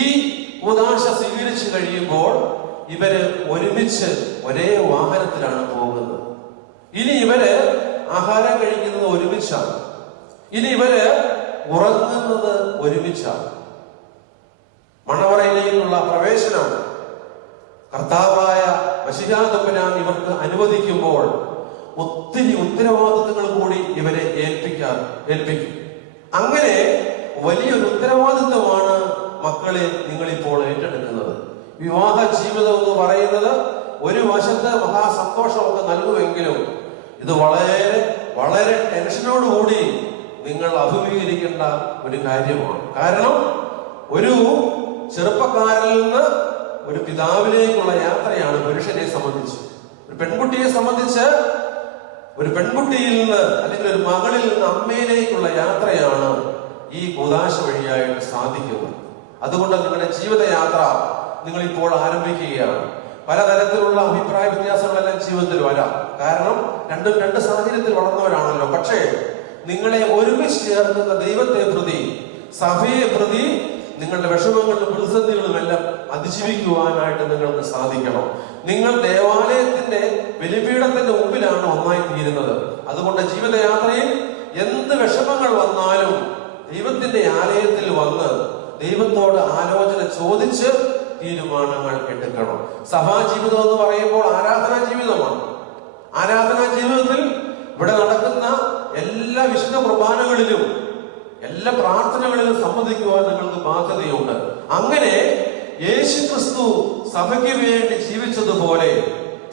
ഈ കൂദാശ സ്വീകരിച്ചു കഴിയുമ്പോൾ ഇവര് ഒരുമിച്ച് ഒരേ വാഹനത്തിലാണ് പോകുന്നത്. ഇനി ഇവര് ആഹാരം കഴിക്കുന്നത് ഒരുമിച്ചാണ്. ഇനി ഇവര് ഉറങ്ങുന്നത് ഒരുമിച്ചാണ്. മണവറയിലേക്കുള്ള പ്രവേശനം കർത്താവായ മശിഹാ തമ്പുരാൻ ഇവർക്ക് അനുവദിക്കുമ്പോൾ ഒത്തിരി ഉത്തരവാദിത്തങ്ങൾ കൂടി ഇവരെ ഏൽപ്പിക്കും. അങ്ങനെ വലിയൊരു ഉത്തരവാദിത്വമാണ് മക്കളെ നിങ്ങളിപ്പോൾ ഏറ്റെടുക്കുന്നത്. വിവാഹ ജീവിതം എന്ന് പറയുന്നത് ഒരു വശത്ത് മഹാസന്തോഷമൊക്കെ നൽകുമെങ്കിലും ഇത് വളരെ വളരെ ടെൻഷനോടുകൂടി നിങ്ങൾ അഭിമുഖീകരിക്കേണ്ട ഒരു കാര്യമാണ്. കാരണം ഒരു ചെറുപ്പക്കാരിൽ നിന്ന് ഒരു പിതാവിലേക്കുള്ള യാത്രയാണ് പുരുഷനെ സംബന്ധിച്ച്. ഒരു പെൺകുട്ടിയെ സംബന്ധിച്ച് ഒരു പെൺകുട്ടിയിൽ നിന്ന് അല്ലെങ്കിൽ ഒരു മകളിൽ നിന്ന് അമ്മയിലേക്കുള്ള യാത്രയാണ് ഈ കൂദാശ വഴിയായിട്ട് സാധിക്കുന്നത്. അതുകൊണ്ട് നിങ്ങളുടെ ജീവിതയാത്ര നിങ്ങൾ ഇപ്പോൾ ആരംഭിക്കുകയാണ്. പലതരത്തിലുള്ള അഭിപ്രായ വ്യത്യാസങ്ങളെല്ലാം ജീവിതത്തിൽ വരാം. കാരണം രണ്ടും രണ്ട് സാഹചര്യത്തിൽ വളർന്നവരാണല്ലോ. പക്ഷേ നിങ്ങളെ ഒരുമിച്ച് ചേർക്കുന്ന ദൈവത്തെ പ്രതി, സഭയെ പ്രതി നിങ്ങളുടെ വിഷമങ്ങളും പ്രതിസന്ധികളും എല്ലാം അതിജീവിക്കുവാനായിട്ട് നിങ്ങൾക്ക് സാധിക്കണം. നിങ്ങൾ ദേവാലയത്തിന്റെ ബലിപീഠത്തിന്റെ മുമ്പിലാണ് ഒന്നായി തീരുന്നത്. അതുകൊണ്ട് ജീവിതയാത്രയിൽ എന്ത് വിഷമങ്ങൾ വന്നാലും ദൈവത്തിന്റെ ആലയത്തിൽ വന്ന് ദൈവത്തോട് ആലോചന ചോദിച്ച് തീരുമാനങ്ങൾ എടുക്കണം. സഭാജീവിതം എന്ന് പറയുമ്പോൾ ആരാധനാ ജീവിതമാണ്. ആരാധനാ ജീവിതത്തിൽ ഇവിടെ നടക്കുന്ന എല്ലാ വിശുദ്ധ കുർബാനകളിലും എല്ലാ പ്രാർത്ഥനകളിലും സംബന്ധിക്കുവാൻ നിങ്ങൾക്ക് ബാധ്യതയുണ്ട്. അങ്ങനെ യേശുക്രിസ്തു സഭയ്ക്ക് വേണ്ടി ജീവിച്ചതുപോലെ,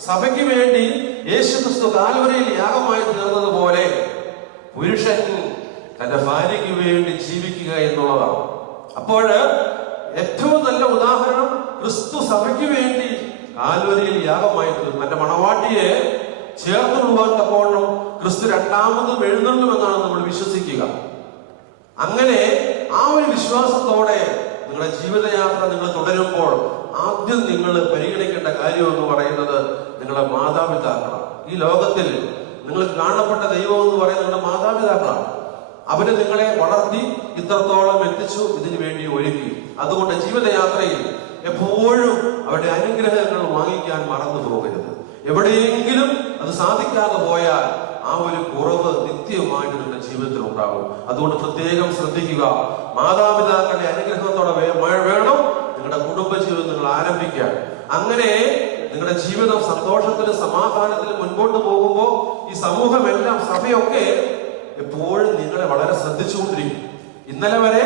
സഭയ്ക്ക് വേണ്ടി യേശുക്രിസ്തു കാൽവരിയിൽ യാഗമായി തീർന്നതുപോലെ പുരുഷൻ തന്റെ ഭാര്യയ്ക്ക് വേണ്ടി ജീവിക്കുക എന്നുള്ളതാണ്. അപ്പോൾ ഏറ്റവും നല്ല ഉദാഹരണം ക്രിസ്തു സഭയ്ക്ക് വേണ്ടി കാൽവരിയിൽ യാഗമായി തീർന്നു. തന്റെ മണവാട്ടിയെ ചേർത്തുകൊള്ളുവാൻ തക്കോണം ക്രിസ്തു രണ്ടാമതും എഴുന്നള്ളുമെന്നാണ് നമ്മൾ വിശ്വസിക്കുക. അങ്ങനെ ആ ഒരു വിശ്വാസത്തോടെ നിങ്ങളുടെ ജീവിതയാത്ര നിങ്ങൾ തുടരുമ്പോൾ ആദ്യം നിങ്ങൾ പരിഗണിക്കേണ്ട കാര്യം എന്ന് പറയുന്നത് നിങ്ങളുടെ മാതാപിതാക്കളാണ്. ഈ ലോകത്തിൽ നിങ്ങൾക്ക് കാണപ്പെട്ട ദൈവം എന്ന് പറയുന്നത് നിങ്ങളുടെ മാതാപിതാക്കളാണ്. അവര് നിങ്ങളെ വളർത്തി ഇത്രത്തോളം എത്തിച്ചു, ഇതിനു വേണ്ടി ഒരുക്കി. അതുകൊണ്ട് ജീവിതയാത്രയിൽ എപ്പോഴും അവരുടെ അനുഗ്രഹങ്ങൾ വാങ്ങിക്കാൻ മറന്നു പോകരുത്. എവിടെയെങ്കിലും അത് സാധിക്കാതെ പോയാൽ ആ ഒരു കുറവ് നിത്യമായിട്ട് നിങ്ങളുടെ ജീവിതത്തിൽ ഉണ്ടാകും. അതുകൊണ്ട് പ്രത്യേകം ശ്രദ്ധിക്കുക. മാതാപിതാക്കളുടെ അനുഗ്രഹത്തോടെ വേണം നിങ്ങളുടെ കുടുംബജീവിതം നിങ്ങൾ ആരംഭിക്കാൻ. അങ്ങനെ നിങ്ങളുടെ ജീവിതം സന്തോഷത്തിലും സമാധാനത്തിലും മുൻപോട്ട് പോകുമ്പോൾ ഈ സമൂഹമെല്ലാം, സഭയൊക്കെ എപ്പോഴും നിങ്ങളെ വളരെ ശ്രദ്ധിച്ചുകൊണ്ടിരിക്കും. ഇന്നലെ വരെ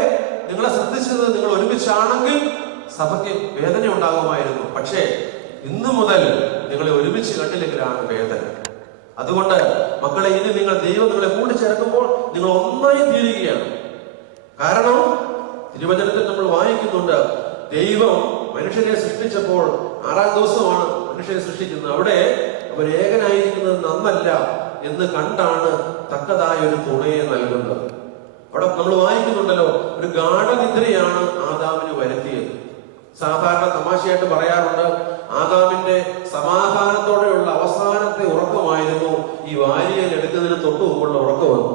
നിങ്ങളെ ശ്രദ്ധിച്ചത് നിങ്ങൾ ഒരുമിച്ചാണെങ്കിൽ സഭയ്ക്ക് വേദന ഉണ്ടാകുമായിരുന്നു. പക്ഷേ ഇന്നു മുതൽ നിങ്ങളെ ഒരുമിച്ച് കണ്ടില്ലെങ്കിലാണ് വേദന. അതുകൊണ്ട് മക്കളെ, ഇനി നിങ്ങൾ ദൈവം നിങ്ങളെ കൂട്ടിച്ചേർക്കുമ്പോൾ നിങ്ങൾ ഒന്നായി തീരുകയാണ്. കാരണം തിരുവചനത്തിൽ നമ്മൾ വായിക്കുന്നുണ്ട്, ദൈവം മനുഷ്യനെ സൃഷ്ടിച്ചപ്പോൾ 6-ാം ദിവസമാണ് മനുഷ്യനെ സൃഷ്ടിക്കുന്നത്. അവിടെ അവർ ഏകനായിരിക്കുന്നത് നന്നല്ല എന്ന് കണ്ടാണ് തക്കതായ ഒരു തുണയെ നൽകുന്നത്. അവിടെ നമ്മൾ വായിക്കുന്നുണ്ടല്ലോ, ഒരു ഗാഠനിദ്രയാണ് ആദാമിന് വരുത്തിയത്. സാധാരണ തമാശയായിട്ട് പറയാറുണ്ട്, ആദാമിന്റെ സമാധാനത്തോടെയുള്ള അവസാനത്തെ ഉറക്കമായിരുന്നു ഈ വാരിയൽ എടുക്കുന്നതിന് തൊട്ടു മുമ്പുള്ള ഉറക്കമെന്ന്.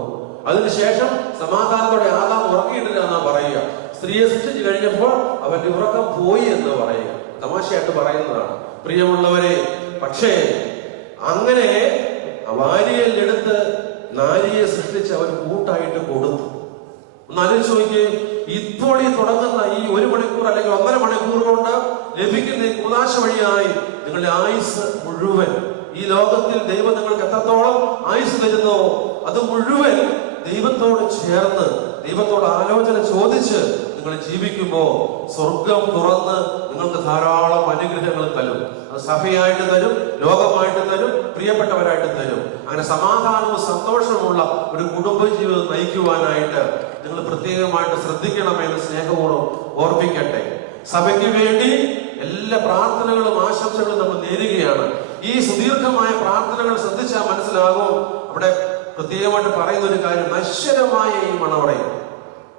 അതിനുശേഷം സമാധാനത്തോടെ ആദാം ഉറക്കിയിട്ടില്ല എന്നാ പറയുക. സ്ത്രീയെ സൃഷ്ടിച്ചു കഴിഞ്ഞപ്പോൾ അവന്റെ ഉറക്കം പോയി എന്ന് പറയുക. തമാശയായിട്ട് പറയുന്നതാണ് പ്രിയമുള്ളവരെ. പക്ഷേ അങ്ങനെ വാരിയൽ എടുത്ത് നാരിയെ സൃഷ്ടിച്ച് അവർ കൂട്ടായിട്ട് കൊടുത്തു. ഒന്ന് ആലോചിച്ച് നോക്കിയേ, ഇപ്പോൾ ഈ തുടങ്ങുന്ന ഈ 1 മണിക്കൂർ അല്ലെങ്കിൽ 1.5 മണിക്കൂർ കൊണ്ട് ലഭിക്കുന്ന ഈ കൂദാശ വഴിയായി നിങ്ങളുടെ ആയുസ് മുഴുവൻ, ഈ ലോകത്തിൽ ദൈവം നിങ്ങൾക്ക് എത്രത്തോളം ആയുസ് തരുന്നോ അത് മുഴുവൻ ദൈവത്തോട് ചേർന്ന് ദൈവത്തോട് ആലോചന ചോദിച്ച് നിങ്ങൾ ജീവിക്കുമ്പോൾ സ്വർഗം തുറന്ന് നിങ്ങൾക്ക് ധാരാളം അനുഗ്രഹങ്ങൾ തരും. അത് സഭയായിട്ട് തരും, ലോകമായിട്ട് തരും, പ്രിയപ്പെട്ടവരായിട്ട് തരും. അങ്ങനെ സമാധാനവും സന്തോഷവുമുള്ള ഒരു കുടുംബജീവിതം നയിക്കുവാനായിട്ട് നിങ്ങൾ പ്രത്യേകമായിട്ട് ശ്രദ്ധിക്കണമെന്ന് സ്നേഹപൂർവ്വം ഓർപ്പിക്കട്ടെ. സഭയ്ക്ക് വേണ്ടി എല്ലാ പ്രാർത്ഥനകളും ആശംസകളും നമ്മൾ നേരുകയാണ്. ഈ സുദീർഘമായ പ്രാർത്ഥനകൾ ശ്രദ്ധിച്ചാൽ മനസ്സിലാകും. അവിടെ പ്രത്യേകമായിട്ട് പറയുന്ന ഒരു കാര്യം, നശ്വരമായ ഈ മണവറയിൽ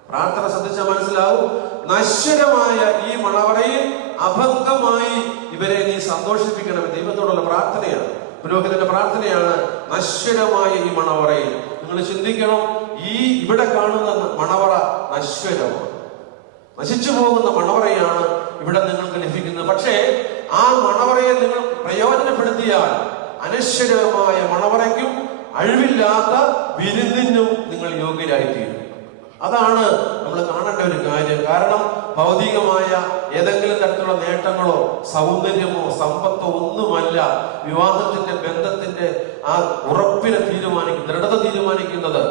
പ്രാർത്ഥന ശ്രദ്ധിച്ചാൽ മനസ്സിലാവും. നശ്വരമായ ഈ മണവറയിൽ അഭംഗമായി ഇവരെ നീ സന്തോഷിപ്പിക്കണം. ദൈവത്തോടുള്ള പ്രാർത്ഥനയാണ്, പുരോഹിതന്റെ പ്രാർത്ഥനയാണ്. നശ്വരമായ ഈ മണവറയിൽ നിങ്ങൾ ചിന്തിക്കണം, ഈ ഇവിടെ കാണുന്ന മണവറ നശ്വരമാണ്, നശിച്ചു പോകുന്ന മണവറയാണ് ഇവിടെ നിങ്ങൾക്ക് ലഭിക്കുന്നത്. പക്ഷേ ആ മണവറയെ നിങ്ങൾ പ്രയോജനപ്പെടുത്തിയാൽ അനശ്വരമായ മണവറയ്ക്കും അഴിവില്ലാത്ത വിരുന്നിനും നിങ്ങൾ യോഗ്യരായിത്തീരും. അതാണ് നമ്മൾ കാണേണ്ട ഒരു കാര്യം. കാരണം ഭൗതികമായ ഏതെങ്കിലും തരത്തിലുള്ള നേട്ടങ്ങളോ സൗന്ദര്യമോ സമ്പത്തോ ഒന്നുമല്ല വിവാഹത്തിന്റെ ബന്ധത്തിന്റെ ആ ഉറപ്പിനെ ദൃഢത തീരുമാനിക്കുന്നത്.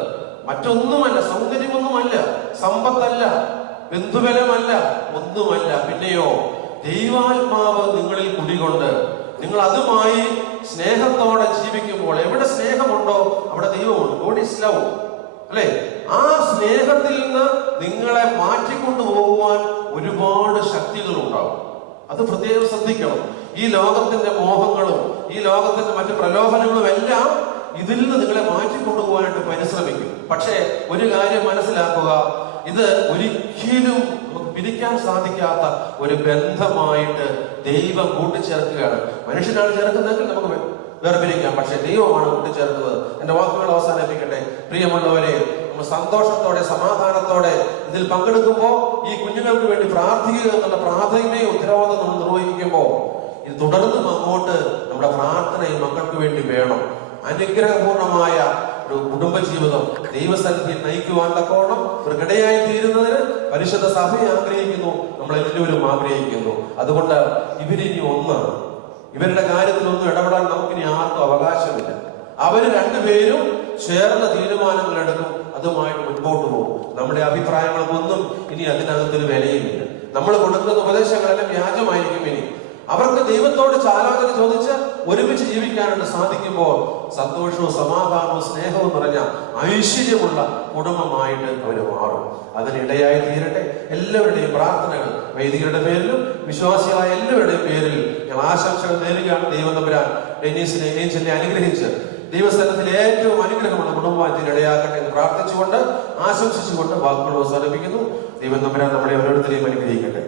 മറ്റൊന്നുമല്ല, സൗന്ദര്യമൊന്നുമല്ല, സമ്പത്തല്ല, ബന്ധുബലമല്ല, ഒന്നുമല്ല. പിന്നെയോ ദൈവാത്മാവ് നിങ്ങളിൽ കുടികൊണ്ട് നിങ്ങൾ അതുമായി സ്നേഹത്തോടെ ജീവിക്കുമ്പോൾ, എവിടെ സ്നേഹമുണ്ടോ അവിടെ ദൈവമുണ്ട്. ഗോഡ് ഈസ് ലവ്, അല്ലെ? ആ സ്നേഹത്തിൽ നിന്ന് നിങ്ങളെ മാറ്റിക്കൊണ്ടു പോകുവാൻ ഒരുപാട് ശക്തികൾ ഉണ്ടാവും. അത് പ്രത്യേകം ശ്രദ്ധിക്കണം. ഈ ലോകത്തിന്റെ മോഹങ്ങളും ഈ ലോകത്തിന്റെ മറ്റു പ്രലോഭനങ്ങളും എല്ലാം ഇതിൽ നിന്ന് നിങ്ങളെ മാറ്റിക്കൊണ്ടുപോകാനായിട്ട് പരിശ്രമിക്കും. പക്ഷേ ഒരു കാര്യം മനസ്സിലാക്കുക, ഇത് ഒരിക്കലും പിരിക്കാൻ സാധിക്കാത്ത ഒരു ബന്ധമായിട്ട് ദൈവം കൂട്ടിച്ചേർക്കുകയാണ്. മനുഷ്യനാണ് ചേർക്കുന്നതെങ്കിൽ നമുക്ക് വേർപിരിക്കാം, പക്ഷെ ദൈവമാണ് കൂട്ടിച്ചേർക്കുന്നത്. എന്റെ വാക്കുകൾ അവസാനിപ്പിക്കട്ടെ. പ്രിയമുള്ളവരെ, നമ്മൾ സന്തോഷത്തോടെ സമാധാനത്തോടെ ഇതിൽ പങ്കെടുക്കുമ്പോൾ ഈ കുഞ്ഞുങ്ങൾക്ക് വേണ്ടി പ്രാർത്ഥിക്കുക എന്നുള്ള പ്രാഥമിക ഉത്തരവാദിത്വം നമ്മൾ നിർവഹിക്കുമ്പോൾ ഇത് തുടർന്നും അങ്ങോട്ട് നമ്മുടെ പ്രാർത്ഥന ഈ മക്കൾക്ക് വേണ്ടി വേണം. അനുഗ്രഹപൂർണമായ ഒരു കുടുംബജീവിതം ദൈവസന്നിധിയിൽ നയിക്കുവാൻ തക്കോണം ഒരു ഇടയായി തീരുന്നതിന് പരിശുദ്ധ സഭയെ ആഗ്രഹിക്കുന്നു, നമ്മളെല്ലാവരും ആഗ്രഹിക്കുന്നു. അതുകൊണ്ട് ഇവരിനി ഒന്നാണ്. ഇവരുടെ കാര്യത്തിലൊന്നും ഇടപെടാൻ നമുക്കിനി ആർക്കും അവകാശമില്ല. അവര് രണ്ടുപേരും ചേർന്ന തീരുമാനങ്ങൾ എടുക്കും, അതുമായിട്ട് മുൻപോട്ട് പോകും. നമ്മുടെ അഭിപ്രായങ്ങൾക്കൊന്നും ഇനി അതിനകത്തൊരു വിലയുമില്ല. നമ്മൾ കൊടുക്കുന്ന ഉപദേശങ്ങളെല്ലാം വ്യാജമായിരിക്കും. ഇനി അവർക്ക് ദൈവത്തോട് ആലോചന ചോദിച്ച് ഒരുമിച്ച് ജീവിക്കാനായിട്ട് സാധിക്കുമ്പോൾ സന്തോഷവും സമാധാനവും സ്നേഹവും നിറഞ്ഞ ഐശ്വര്യമുള്ള കുടുംബമായിട്ട് അവർ മാറും. അതിനിടയായി തീരട്ടെ. എല്ലാവരുടെയും പ്രാർത്ഥനകൾ വൈദികരുടെ പേരിലും വിശ്വാസികളായ എല്ലാവരുടെയും പേരിൽ ഞാൻ ആശംസകൾ നേരുകയാണ്. ദൈവം തമ്പുരാൻ ഡെന്നീസിനെ, ഏഞ്ചലിനെ അനുഗ്രഹിച്ച് ദൈവസ്ഥാനത്തിൽ ഏറ്റവും അനുഗ്രഹമുള്ള കുടുംബമായിട്ട് ഇടയാക്കട്ടെ എന്ന് പ്രാർത്ഥിച്ചുകൊണ്ട് ആശംസിച്ചുകൊണ്ട് വാക്കുകൾ അവസാനിപ്പിക്കുന്നു. ദൈവം തമ്പുരാൻ നമ്മളെ ഓരോരുത്തരെയും അനുഗ്രഹിക്കട്ടെ.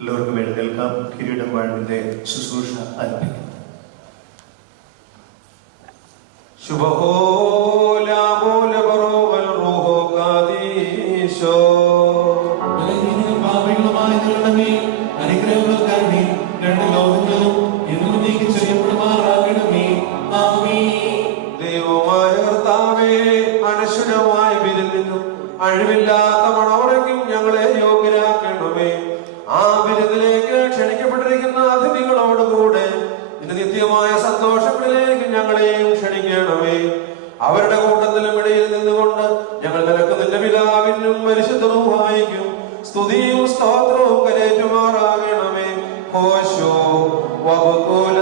എല്ലാവർക്കും എഴുന്നേൽക്കാം. കിരീടം വാഴ്വിന്റെ ശുശ്രൂഷ ആരംഭിക്കും. അനുഗ്രഹങ്ങൾ കരുതി രണ്ട് ലോകങ്ങളും എന്നും നീക്കി ചെയ്യപ്പെടുമാറാകണമേ. ദൈവമായ കർത്താവേ, അനശ്വരമായ ബലിയിൽ നിന്നും അഴിവില്ലാത്ത മണവറയ്ക്കും ഞങ്ങളെ യോഗ്യരാക്കണമേ. ആ ബലിയിലേക്ക് ക്ഷണിക്കപ്പെട്ടിരിക്കുന്ന അതിഥികളോടുകൂടെ നിന്റെ നിത്യമായ സന്തോഷങ്ങളിലേക്ക് ഞങ്ങളെയും ക്ഷണിക്കണമേ. അവരുടെ കൂട്ടത്തിലും ഇടയിൽ നിന്നുകൊണ്ട് ഞങ്ങൾ നിനക്ക് നിന്റെ പിതാവിനും പരിശുദ്ധ റൂഹായിക്കും സ്തുതിയും സ്തോത്രവും കരേറ്റുമാറാകണമേ. ഹോശോ വബകുല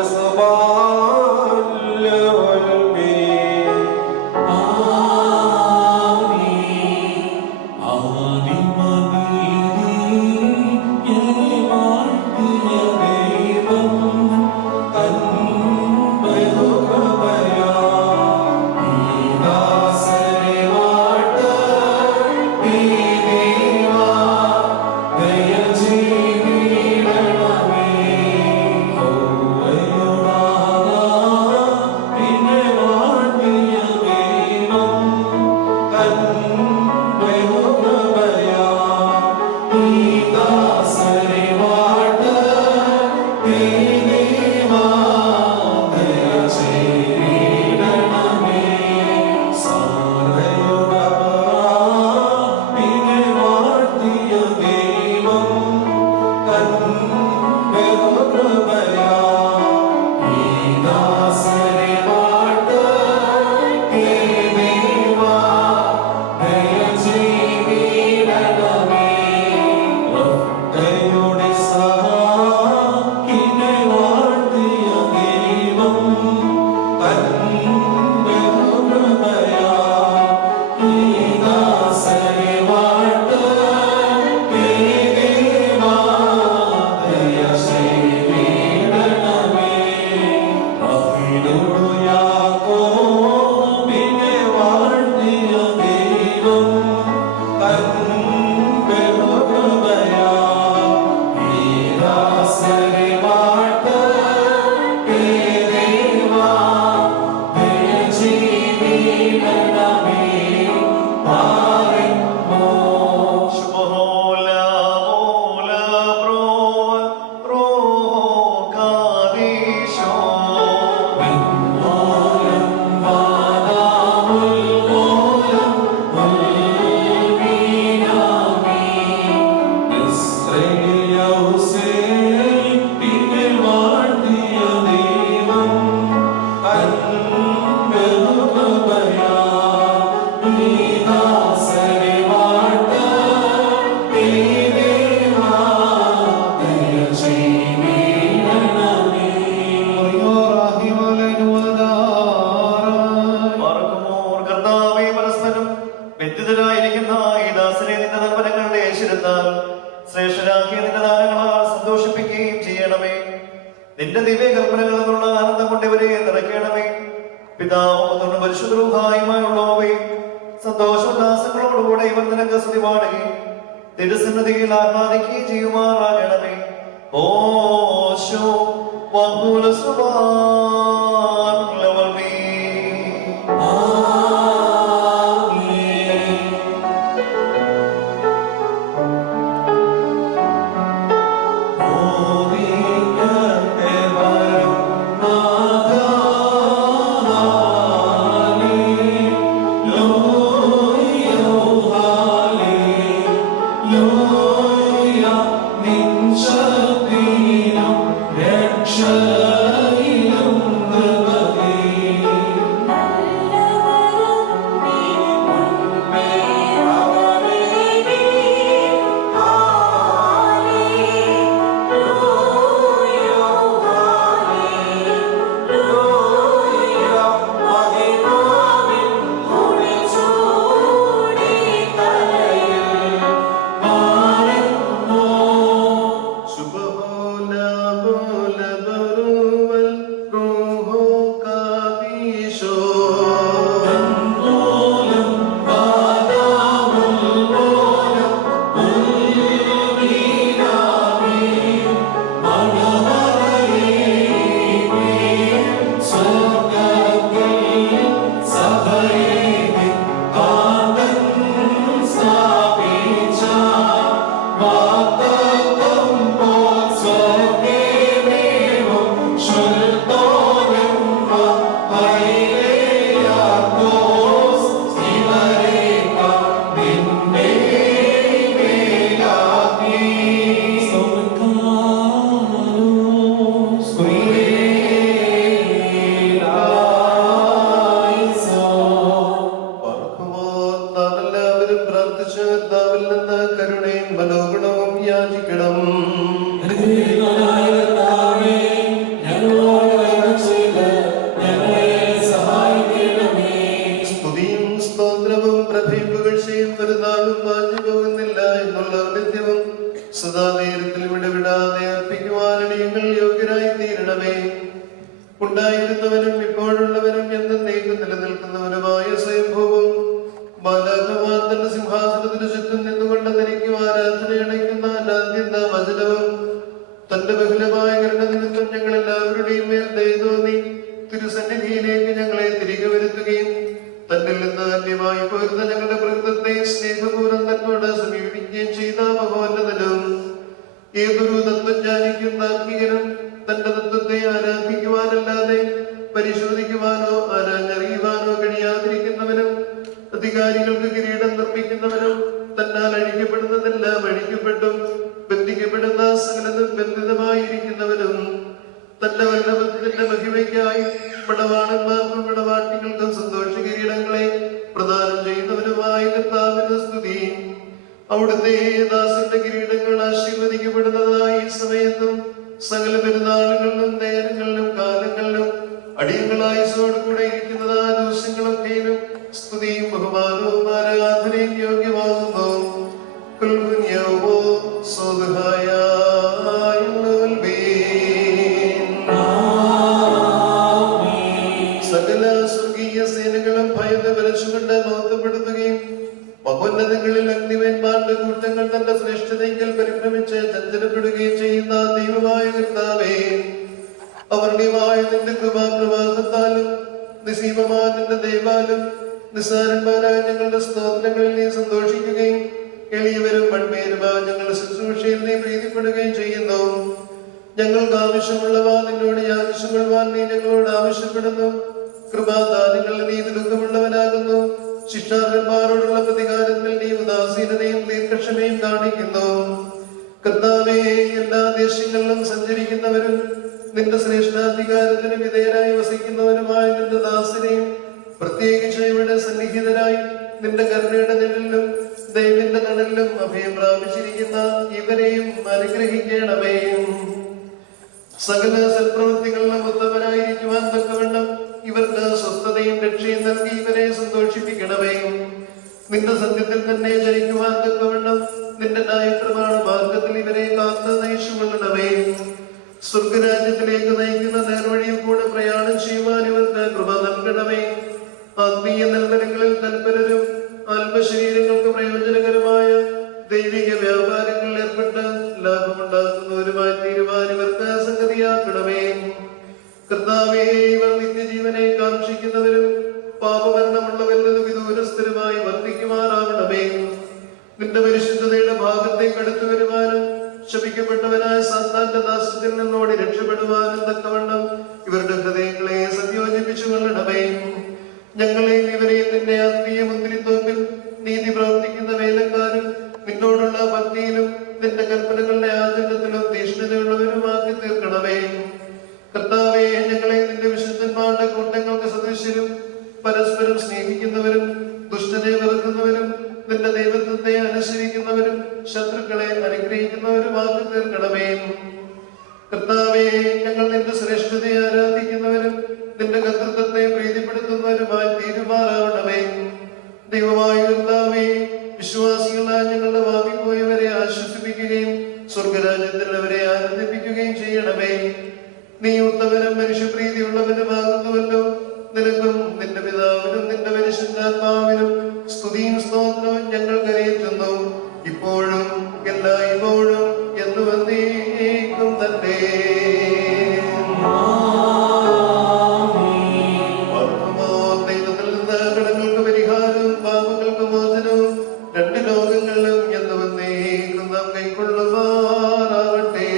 ദരിദ്രരായിരിക്കുന്ന ഈ ദാസനെ നിന്റെ നിർമ്മലങ്ങളുടെ ഐശ്വര്യത്താൽ ശ്രേഷ്ഠരാക്കിയ നിന്റെ ദാനങ്ങളാൽ സന്തോഷിപ്പിക്കുകയും ചെയ്യണമേ. നിന്റെ ദിവ്യ കൽപ്പനകളിൽ നിന്നുള്ള ആനന്ദം കൊണ്ട് ഇവരെ നിറയ്ക്കണമേ. പിതാവും പരിശുദ്ധവുമായുള്ളവേ, സന്തോഷോല്ലാസങ്ങളോടുകൂടെ ഇവർ നിനക്ക് സ്തുതി പാടുകയും തിരുസന്നിധിയിൽ ആഹ്ലാദിക്കുകയും ചെയ്യുമാറാകണമേ. ഓശോ ഉണ്ടായിരുന്നവനും ഇപ്പോഴുള്ളവനും എന്നേക്കും നിലനിൽക്കുന്നവനുമായ സ്വയംഭൂവും ബാലകമാർത്തന്റെ സിംഹാസനത്തിന് ചുറ്റും നിന്നുകൊണ്ട് തനിക്ക് ആരാധന അണയ്ക്കുന്ന അനാദ്യന്ത വചനവും തന്റെ ബഹുലമായ കരുണ നിമിത്തം ഞങ്ങൾ എല്ലാവരുടെയും മേൽ ദയ തോന്നി തിരുസന്നിധിയിലേക്ക് ഞങ്ങളെ തിരികെ വരുത്തുകയും തന്നിൽ നിന്ന് അന്യമായി പോരുന്ന ഞങ്ങളുടെ പ്രകൃതത്തെ സ്നേഹപൂർവ്വം തന്നോട് സമീപിക്കുകയും ചെയ്ത മഹോന്നതനും ഏതൊരു തത്വജ്ഞാനിക്കും താർക്കികനും തന്റെ തത്വത്തെ ആരാധിക്കുവാനല്ലാതെ പരിശോധിക്കുവാനോ ആരാഞ്ഞറിയുവാനോ കഴിയാതിരിക്കുന്നവനും അധികാരികൾക്ക് കിരീടം നിർമ്മിക്കുന്നവനും തന്നാൽ അഴിക്കപ്പെടുന്നതെല്ലാം അഴിക്കപ്പെട്ടും ബന്ധിക്കപ്പെടുന്ന സകലതും ബന്ധിതമായിരിക്കുന്നവനും തന്റെ വല്ലഭത്തിന്റെ മഹിമയ്ക്കായി പടവാളന്മാർക്കും പടവാട്ടികൾക്കും സന്തോഷ കിരീടങ്ങളെ പ്രദാനം ചെയ്യുന്നവനുമായ കർത്താവിന് സ്തുതി. അവിടുത്തെ ദാസന്റെ കിരീടങ്ങൾ ആശീർവദിക്കപ്പെടുന്നതായി സമയത്തും സകല പെരുന്നാളുകളിലും നേരങ്ങളിലും കാലങ്ങളിലും അടിയങ്ങളായുസോട് കൂടെ ഇരിക്കുന്നതായ ദിവസങ്ങളൊക്കെയും സ്തുതിയും ബഹുമാനവും ആരാധനയും യോഗ്യമാകുന്നു. സകല സ്വർഗീയ സേനകളും ഭയന്ന് വിറച്ചുകൊണ്ട് മഹത്വപ്പെടുത്തുകയും മഹോന്നതങ്ങളിൽ അഗ്നിവേന്മാരുടെ കൂട്ടങ്ങൾ തന്റെ ശ്രേഷ്ഠതയെങ്കിൽ പരിഭ്രമിച്ച് ചഞ്ചലപ്പെടുകയും ചെയ്യുന്ന ദൈവമായ കർത്താവേ, അവർണ്യമായ നിന്റെ കൃപാപ്രവാഹത്താലും നിസീമമായ നിന്റെ ദൈവാലും നിസ്സാരന്മാരായ ഞങ്ങളുടെ സ്തോത്രങ്ങളിൽ നീ സന്തോഷിക്കുകയും എളിയവരും മൺമേരുമായ ഞങ്ങളുടെ ശുശ്രൂഷയിൽ നീ പ്രീതിപ്പെടുകയും ചെയ്യുന്നു. ഞങ്ങൾക്ക് ആവശ്യമുള്ളവ നിന്നോട് യാചിച്ചുകൊള്ളുവാൻ നീ ഞങ്ങളോട് ആവശ്യപ്പെടുന്നു. കൃപാദാനങ്ങളിൽ നീ ദുഃഖമുള്ളവനാകുന്നു. ശിക്ഷാർഹന്മാരോടുള്ള പ്രതികാരത്തിൽ നീ ഉദാസീനതയും ദീർഘക്ഷമയും കാണിക്കുന്നു. കർത്താവേ, എല്ലാ ദേശങ്ങളിലും സഞ്ചരിക്കുന്നവരും നിന്റെ ശ്രേഷ്ഠാധികാരത്തിന് വിധേയരായി വസിക്കുന്നവരുമായ നിന്റെ ദാസനെയും പ്രത്യേകിച്ച് ഇവിടെ സന്നിഹിതരായി നിന്റെ കരുണയുടെ നിഴലിലും ദൈവന്റെ തണലിലും അഭയം പ്രാപിച്ചിരിക്കുന്ന ഇവരെയും അനുഗ്രഹിക്കണമേ. സകല സൽപ്രവൃത്തികളിലും ഉത്തമരായിരിക്കുവാൻ തക്കവണ്ണം ഇവർക്ക് സ്വസ്ഥതയും രക്ഷയും നൽകി ഇവരെ സന്തോഷിപ്പിക്കണമേ. നിന്റെ സത്യത്തിൽ തന്നെ ജനിക്കുവാൻ തക്കവണ്ണം നിന്റെ ന്യായപ്രമാണ മാർഗത്തിൽ ഇവരെ കാത്ത് നയിച്ചുകൊള്ളണമേ. സ്വർഗരാജ്യത്തിലേക്ക് നയിക്കുന്ന നേർവഴിയിൽ കൂടെ പ്രയാണം ചെയ്യുവാൻ ഇവർക്ക് കൃപ നൽകണമേ. ആത്മീയ നൽവരങ്ങളിൽ തൽപരരും ആത്മശരീരങ്ങൾക്ക് പ്രയോജനകരമായ ദൈവിക വ്യാപാരങ്ങളിൽ ഏർപ്പെട്ട് ലാഭമുണ്ടാക്കുന്നവരുമായി തീരുവാൻ ഇവർക്ക് സംഗതിയാക്കണമേ. കർത്താവേ, ഇവർ നിത്യജീവനെ കാക്ഷിക്കുന്നവരും പാപമരണമുള്ളവരിൽ വിദൂരസ്ഥരുമായി വർദ്ധിക്കുമാറാവണമേ. നിന്റെ പരിശുദ്ധതയുടെ ഭാഗത്തേക്ക് അടുത്തു വരുവാനും ശപിക്കപ്പെട്ടവനായ സാത്താന്റെ ദാസ്യത്തിൽ നിന്നോട് രക്ഷപ്പെടുവാനും തക്കവണ്ണം ഇവരുടെ ഹൃദയങ്ങളെ സംയോജിപ്പിച്ചു കൊള്ളണമേ. ഞങ്ങളെയും ഇവരെയും നിന്റെ ആത്മീയ മുന്തിരിത്തോപ്പിൽ നീതി പ്രവർത്തിക്കുന്ന വേലക്കാരും നിന്നോടുള്ള ഭക്തിയിലും നിന്റെ കൽപ്പനകളുടെ ആചരണത്തിലും തീഷ്ണതയുള്ളവരുമാക്കി തീർക്കണമേ. കർത്താവേ, ഞങ്ങളെ നിന്റെ വിശുദ്ധന്മാരുടെ കൂട്ടങ്ങൾക്ക് സദൃശ്യരും പരസ്പരം സ്നേഹിക്കുന്നവരും ദുഷ്ടനെ വെറുക്കുന്നവരും നിന്റെ ദൈവത്വത്തെ അനുസരിക്കുന്നവരും ശത്രുക്കളെ അനുഗ്രഹിക്കുന്നവരുമാക്കി തീർക്കണമേ. കർത്താവേ, ഞങ്ങൾ നിന്റെ ശ്രേഷ്ഠതയെ ആരാധിക്കുന്നവരും നിന്റെ കർത്തൃത്വത്തെ പ്രീതിപ്പെടുത്തുന്നവരുമായി തീരുമാറാവണമേ. ദൈവമായ കർത്താവേ, വിശ്വാസികളായ ഞങ്ങളുടെ വാങ്ങിപ്പോയവരെ ആശ്വസിപ്പിക്കുകയും സ്വർഗരാജ്യത്തിൽ അവരെ ആനന്ദിപ്പിക്കുകയും ചെയ്യണമേ. നീ ഉത്തമനും മനുഷ്യപ്രീതിയുള്ളവനുമാകുന്നുവല്ലോ. നിനക്കും നിന്റെ പിതാവിനും നിന്റെ പരിശുദ്ധാത്മാവിനും സ്തുതിയും സ്തോത്രവും ഞങ്ങൾ കരയേറ്റുന്നു, ഇപ്പോഴും എല്ലായ്പ്പോഴും എന്നുവന്നേക്കും തന്നെ. ദൈവത്തിൽ നിന്ന് കടങ്ങൾക്ക് പരിഹാരവും പാപങ്ങൾക്ക് മോചനവും രണ്ട് ലോകങ്ങളിലും എന്നുവന്നേക്കും നാം കൈക്കൊള്ളുമാറാവട്ടെ.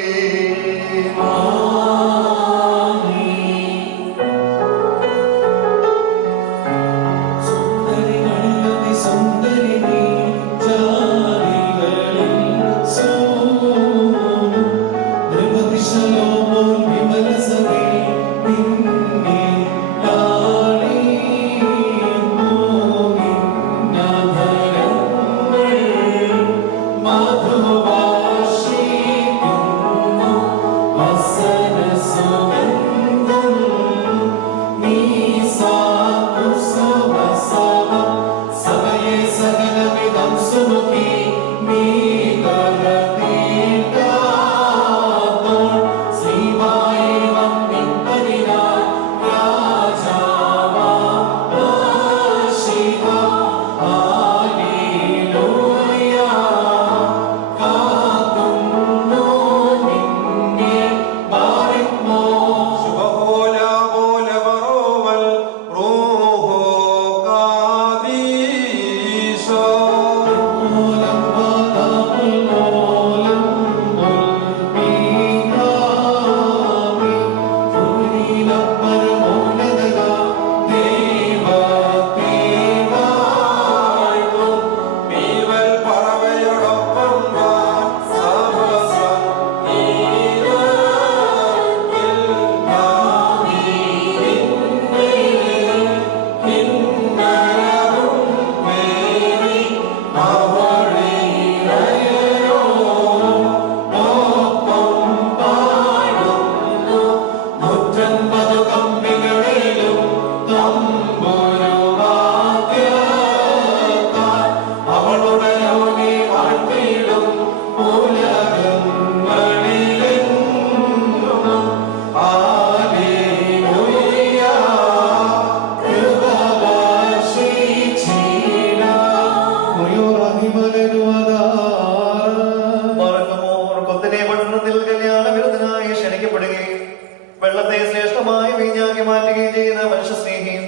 വെള്ളത്തെ ശ്രേഷ്ഠമായ വീഞ്ഞാക്കി മാറ്റുകയും ചെയ്യുന്ന മനുഷ്യസ്നേഹിയും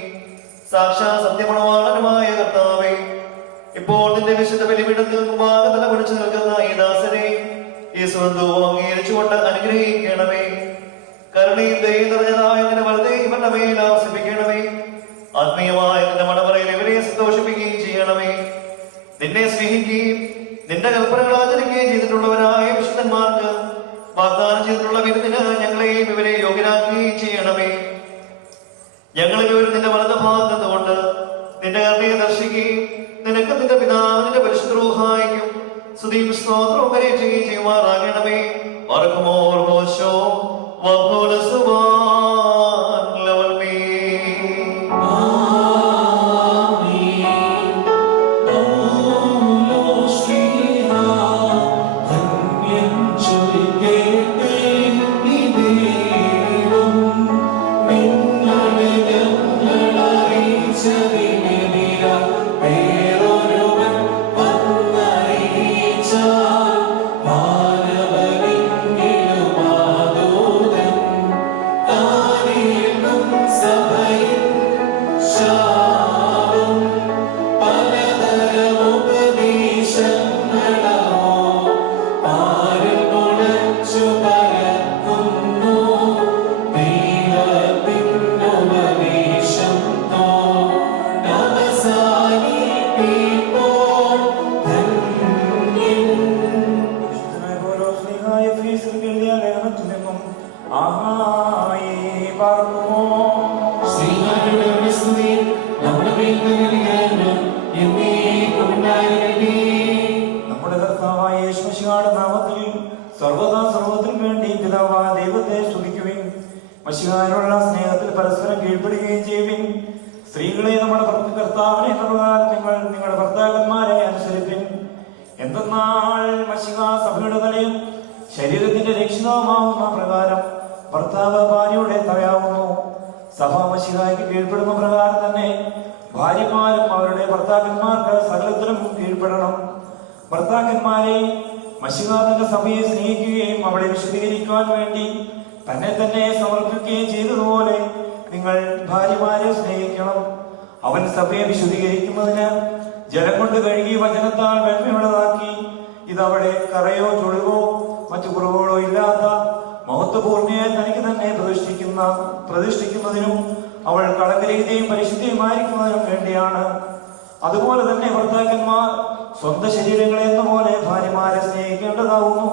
സാക്ഷാ സത്യമണവാളനുമായ കർത്താവേ, ഇപ്പോൾ നിന്റെ വിശുദ്ധ ബലിപീഠത്തിൽ മുമ്പാകെ തല കുടിച്ചു നിൽക്കുന്ന ഈ ദാസനെ ഈ സ്വന്തവും അംഗീകരിച്ചുകൊണ്ട് അനുഗ്രഹിക്കണമേ. കരുണയും ദയയും നിറഞ്ഞതായ നിന്റെ വലത്തെ ഇവരുടെ മേൽ ആവസിപ്പിക്കണമേ. ആത്മീയമായ നിന്റെ മടവറയിൽ ഇവരെ സന്തോഷിപ്പിക്കുകയും ചെയ്യണമേ. നിന്നെ സ്നേഹിക്കുകയും നിന്റെ കൽപ്പനകൾ ആചരിക്കുകയും ചെയ്തിട്ടുള്ളവരായ വിശുദ്ധന്മാർക്ക് വാഗ്ദാനം ചെയ്തിട്ടുള്ള വിരുന്നിന് ഞങ്ങളെയും ഇവരെ യോഗ്യരാക്കുകയും ചെയ്യണമേ. ഞങ്ങളിൽ ഇവർ നിന്റെ വലത ഭാഗത്ത് കൊണ്ട് നിന്റെ കരുണയെ ദർശിക്കുകയും നിനക്ക് നിന്റെ പിതാവിന്റെ പരിശുദ്ധ റൂഹായിക്കും സ്തുതിയും സ്തോത്രവും കരയേറ്റുകയും ചെയ്യുമാറാകണമേ. മറക്കുമോർ മോശോ വഖുല സുബ്ഹാൻ ലവൽ മീൻ. മശിഹായോടുള്ള സ്നേഹത്തിൽ പരസ്പരം കീഴ്പ്പെടുകയും ചെയ്യുവിൻ. സ്ത്രീകളെ നമ്മുടെ കർത്താവിനെ പ്രകാരം നിങ്ങൾ നിങ്ങളുടെ ഭർത്താക്കന്മാരെ അനുസരിപ്പിൻ. എന്തെന്നാൽ മശിഹ സഭയുടെ തലയും ശരീരത്തിന്റെ രക്ഷിതാവുമാവുന്ന പ്രകാരം ഭർത്താവ് ഭാര്യയുടെ തലയാവുന്നു. സഭ മശിഹായ്ക്ക് കീഴ്പ്പെടുന്ന പ്രകാരം തന്നെ ഭാര്യമാരും അവരുടെ ഭർത്താക്കന്മാർക്ക് സകലത്തിലും കീഴ്പ്പെടണം. ഭർത്താക്കന്മാരെ, മശിഹ തന്റെ സഭയെ സ്നേഹിക്കുകയും അവളെ വിശദീകരിക്കുവാൻ വേണ്ടി തന്നെ തന്നെ സമർപ്പിക്കുകയും ചെയ്തതുപോലെ നിങ്ങൾ ഭാര്യമാരെ സ്നേഹിക്കണം. അവൻ സഭയെ വിശുദ്ധീകരിക്കുന്നതിന് ജലം കൊണ്ട് കഴുകി വചനത്താൽ വെണ്മയുള്ളതാക്കി ഇതവിടെ കറയോ ചുളിവോ മറ്റു കുറവുകളോ ഇല്ലാത്ത മഹത്വപൂർണ്ണയെ തനിക്ക് തന്നെ പ്രതിഷ്ഠിക്കുന്നതിനും അവൾ കളങ്കരഹിതയും പരിശുദ്ധിയുമായിരിക്കുന്നതിനും വേണ്ടിയാണ്. അതുപോലെ തന്നെ ഭർത്താക്കന്മാർ സ്വന്തം ശരീരങ്ങളെ എന്ന പോലെ ഭാര്യമാരെ സ്നേഹിക്കേണ്ടതാവുന്നു.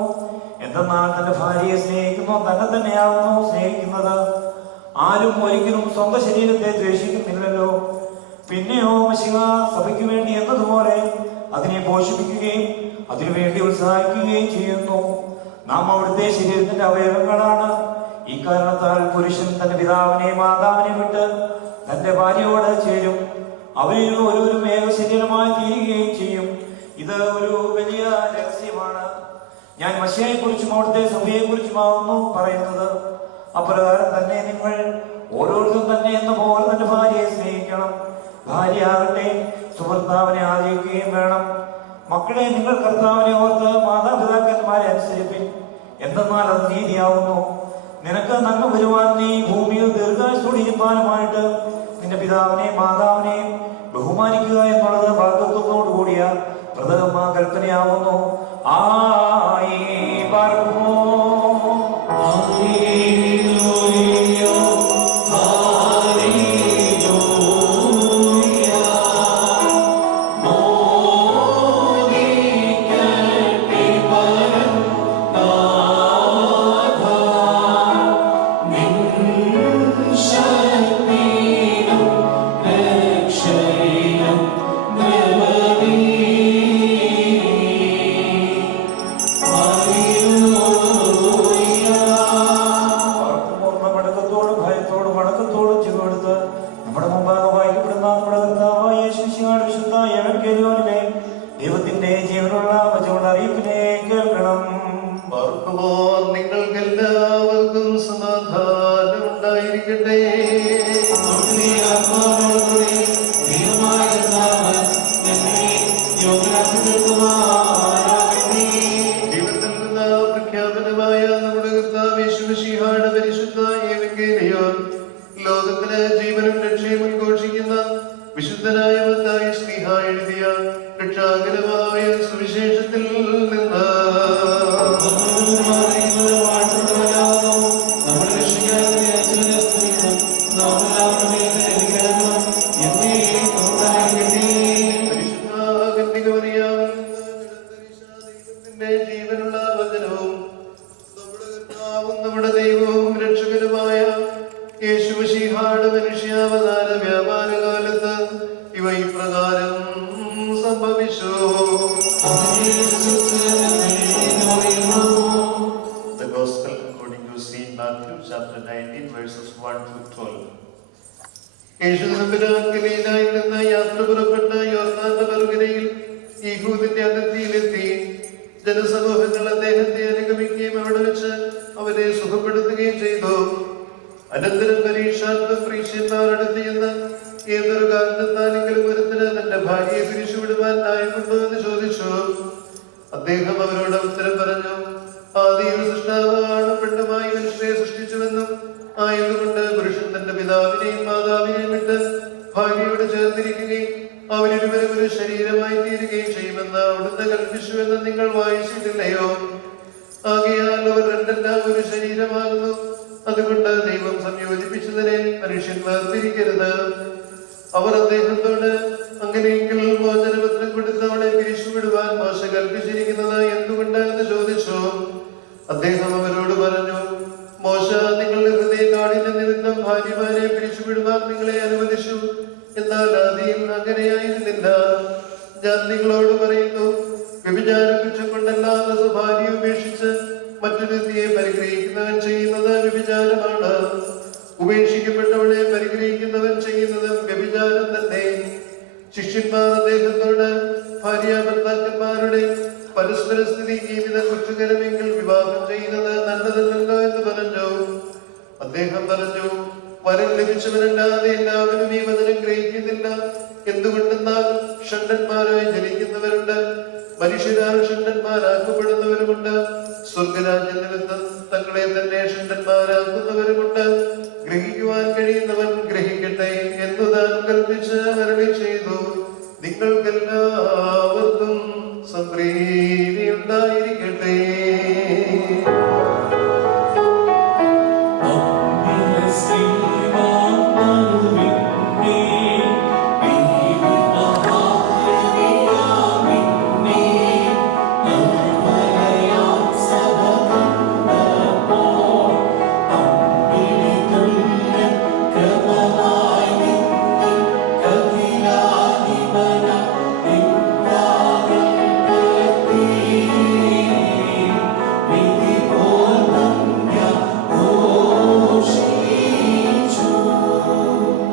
എന്തെന്നാൽ തന്റെ ഭാര്യയെ സ്നേഹിക്കുന്നു തന്നെ തന്നെയാവുന്നു സ്നേഹിക്കുന്നത്. ആരും ഒരിക്കലും സ്വന്തം ശരീരത്തെ ദ്വേഷിക്കുന്നില്ലല്ലോ. പിന്നെയോ മശിഹ സഭയ്ക്ക് വേണ്ടി എന്നതുപോലെ അതിനെ പോഷിപ്പിക്കുകയും അതിനുവേണ്ടി ഉത്സാഹിക്കുകയും ചെയ്യുന്നു. നാം അവിടുത്തെ ശരീരത്തിന്റെ അവയവങ്ങളാണ്. ഈ കാരണത്താൽ പുരുഷൻ തന്റെ പിതാവിനെ മാതാവിനെ വിട്ട് തന്റെ ഭാര്യയോട് ചേരും. അവരിൽ ഓരോരും ഏക ശരീരമായി തീരുകയും ചെയ്യും. ഇത് ഒരു വലിയ രഹസ്യമാണ്. ഞാൻ മശിഹയെ കുറിച്ചും അവിടുത്തെ സഭയെ കുറിച്ചുമാവുന്നു പറയുന്നത്. അപ്രകാരം തന്നെ നിങ്ങൾ ഓരോരുത്തരും തന്നെ എന്ന പോലെ തന്റെ ഭാര്യയെ സ്നേഹിക്കണം. ഭാര്യ ആകട്ടെ സുഭർത്താവിനെ ആദരിക്കുകയും വേണം. മക്കളെ, നിങ്ങൾ കർത്താവിനെ ഓർത്ത് മാതാപിതാക്കന്മാരെ അനുസരിപ്പിൻ. എന്തെന്നാൽ അത് നീതിയാവുന്നു. നിനക്ക് നന്മ വരുവാൻ നീ ഭൂമിയിൽ ദീർഘായുസ്സോടെ ഇരിപ്പാനുമായിട്ട് നിന്റെ പിതാവിനെയും മാതാവിനെയും ബഹുമാനിക്കുക എന്നുള്ളത് വാഗ്ദത്തത്തോടു കൂടിയ പ്രഥമ കൽപ്പനയാവുന്നു. ആയി പാർക്കുമോ. ദൈവത്തിന്റെ ജീവനുള്ള വചനങ്ങളുടെ അറിയിപ്പിനെ കേൾക്കണം. നിങ്ങൾക്കെല്ലാവർക്കും സമാധാനം ഉണ്ടായിരിക്കട്ടെ. പ്രഖ്യാപനമായ നമ്മുടെ കർത്താവ് യേശു മിശിഹായുടെ പരിശുദ്ധ ഏവങ്കേലിയോൻ ലോകത്തിന് ജീവനും രക്ഷയും ഉദ്ഘോഷിക്കുന്ന വിശുദ്ധനായ മത്തായി ശ്ലീഹ എഴുതിയ രക്ഷാകരമായ സുവിശേഷത്തിൽ നിന്ന് ജീവനുള്ള വചനവും നമ്മുടെ കർത്താവും നമ്മുടെ ദൈവവും രക്ഷകനുമായ യേശു മിശിഹായുടെ മനുഷ്യാവതാര വ്യാപാര കാലത്ത് ഇവ ഇപ്രകാരം സംഭവിച്ചു. The Gospel according to Saint Matthew chapter 19 verses 1 to 12. യേശു തമ്പുരാൻ ഗലീലയിൽ നിന്ന് യാത്ര പുറപ്പെട്ട യോർദാന്റെ മറുകരയിൽ യഹൂദിന്റെ അതിർത്തിയിലെത്തി. ജനസമൂഹങ്ങൾ അദ്ദേഹത്തെ അനുഗമിക്കുകയും അവിടെ വെച്ച് അവരെ സുഖപ്പെടുത്തുകയും ചെയ്തു. അനന്തരം പരീക്ഷാർത്ഥം പ്രീഷ്യന്മാരടുത്ത് ചെന്ന് ഏതൊരു കാരണത്താലെങ്കിലും ഒരുത്തിന് തന്റെ ഭാര്യയെ പിരിച്ചുവിടുവാൻ ന്യായമുണ്ടോ എന്ന് ചോദിച്ചു. അദ്ദേഹം അവരോട് ഉത്തരം പറഞ്ഞു, ആദിയിൽ സൃഷ്ടാവ് ആണും പെണ്ണുമായി മനുഷ്യരെ സൃഷ്ടിച്ചുവെന്നും ആയതുകൊണ്ട് പുരുഷൻ തന്റെ പിതാവിനെയും മാതാവിനെയും വിട്ട് ഭാര്യയോട് ചേർന്നിരിക്കുകയും അവരിരുവരും ഒരു ശരീരമായി തീരുകയും ചെയ്യുമെന്ന് അവിടുന്ന് കൽപ്പിച്ചുവെന്ന് നിങ്ങൾ വായിച്ചിട്ടില്ലയോ? ആകയാൽ അവർ രണ്ടെല്ലാം ഒരു ശരീരമാകുന്നു. അതുകൊണ്ട് ദൈവം സംയോജിപ്പിച്ചതിനെ മനുഷ്യൻ വേർതിരിക്കരുത്. അവർ അദ്ദേഹത്തോട്, അങ്ങനെയെങ്കിൽ മോചനപത്രം കൊടുത്ത് അവളെ പിരിച്ചുവിടുവാൻ മോശ കൽപ്പിച്ചിരിക്കുന്നത് എന്തുകൊണ്ട് എന്ന് ചോദിച്ചു. അദ്ദേഹം അവരോട് പറഞ്ഞു, മോശ നിങ്ങളുടെ ഹൃദയ കാഠിന്യ നിമിത്തം ഭാര്യമാരെ പിരിച്ചുവിടുവാൻ നിങ്ങളെ അനുവദിച്ചു. എന്നാൽ ആദ്യം അങ്ങനെയായിരുന്നില്ല. ഞാൻ നിങ്ങളോട് പറയുന്നു, വ്യഭിചാര കുറ്റം കൊണ്ടല്ലാതെ സ്വഭാര്യ ഉപേക്ഷിച്ച് മറ്റൊരു സ്ത്രീയെ പരിഗ്രഹിക്കുന്നവൻ ചെയ്യുന്നത് വ്യഭിചാരമാണ്. ഉപേക്ഷിക്കപ്പെട്ടവളെ പരിഗ്രഹിക്കുന്നവൻ ചെയ്യുന്നതും വ്യഭിചാരം തന്നെ. ശിഷ്യന്മാർ അദ്ദേഹത്തോട് ഭാര്യാഭർത്താക്കന്മാരുടെ പരസ്പര സ്ഥിതി ജീവിത കുറ്റകരമെങ്കിൽ വിവാഹം ചെയ്യുന്നത് നല്ലതല്ലല്ലോ എന്ന് പറഞ്ഞു. അദ്ദേഹം പറഞ്ഞു, വരം ലഭിച്ചവരല്ലാതെ എല്ലാവരും ഈ വചനം ഗ്രഹിക്കുന്നില്ല. എന്തുകൊണ്ടെന്നാൽ ഷണ്ഡന്മാരായി ജനിക്കുന്നവരുണ്ട്, മനുഷ്യരാൽ ഷണ്ഡന്മാരാക്കപ്പെടുന്നവരുമുണ്ട്, സ്വർഗരാജ്യ നിമിത്തം തങ്ങളെ തന്നെ ഷണ്ഡന്മാരാക്കുന്നവരുമുണ്ട്. ഗ്രഹിക്കുവാൻ കഴിയുന്നവൻ ഗ്രഹിക്കട്ടെ എന്ന് താൻ കൽപ്പിച്ച് അരുളി ചെയ്തു. നിങ്ങൾക്കെല്ലാവർക്കും സംപ്രീതി ഉണ്ടായിരിക്കട്ടെ.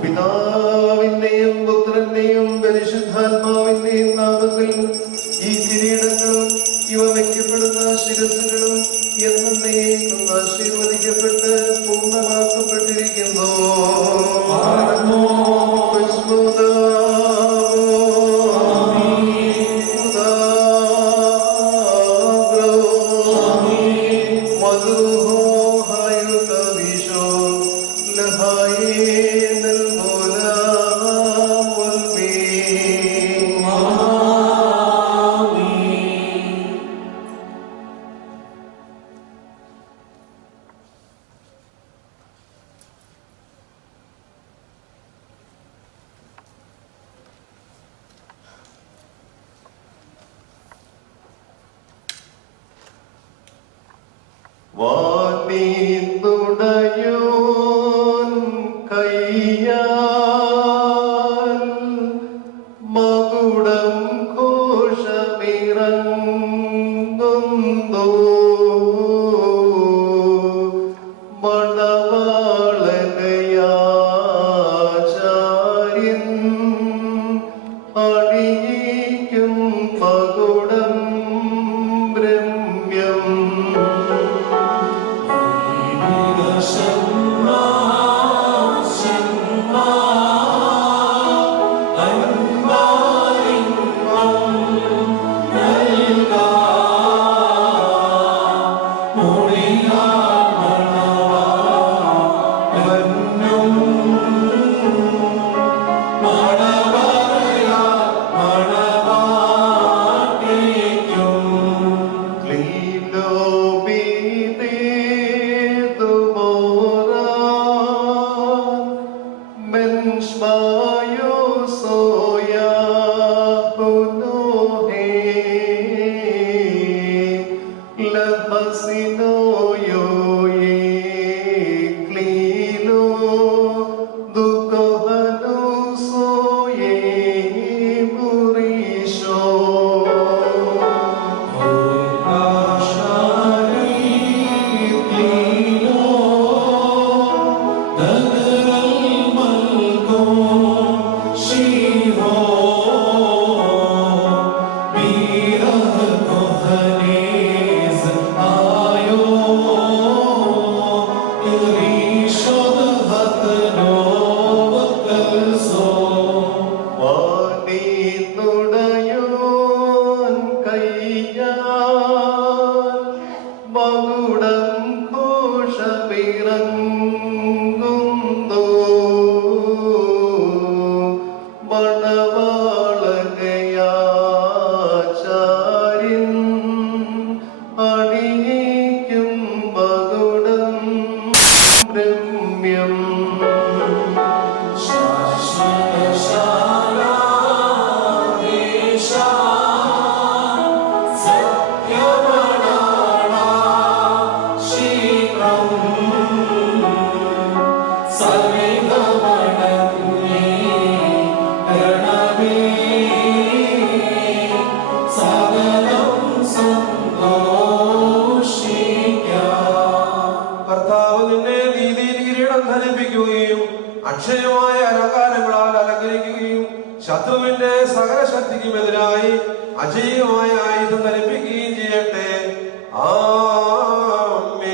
പിതാവിന്റെയും പുത്രന്റെയും പരിശുദ്ധാത്മാവിന്റെയും നാമത്തിൽ ഈ കിരീടങ്ങളും ഇവ വയ്ക്കപ്പെടുന്ന ശിരസുകളും എന്നേക്കും ആശീർവദിക്കപ്പെട്ട് പൂർണ്ണമാക്കപ്പെട്ടിരിക്കുന്നു. വാനീന്തുടയോൻ കയ്യാൽ മകുടം ഘോഷമിറങ്ങുന്നു. മണവാളനയാചാര്യൻ അണിയിക്കും മകുടം രമ്യം. മണവാള ശക്തിക്കുമെതിരായി അജയ്യമായ ആയുധം ധരിപ്പിക്കുകയും ചെയ്യട്ടെ. ആമേൻ.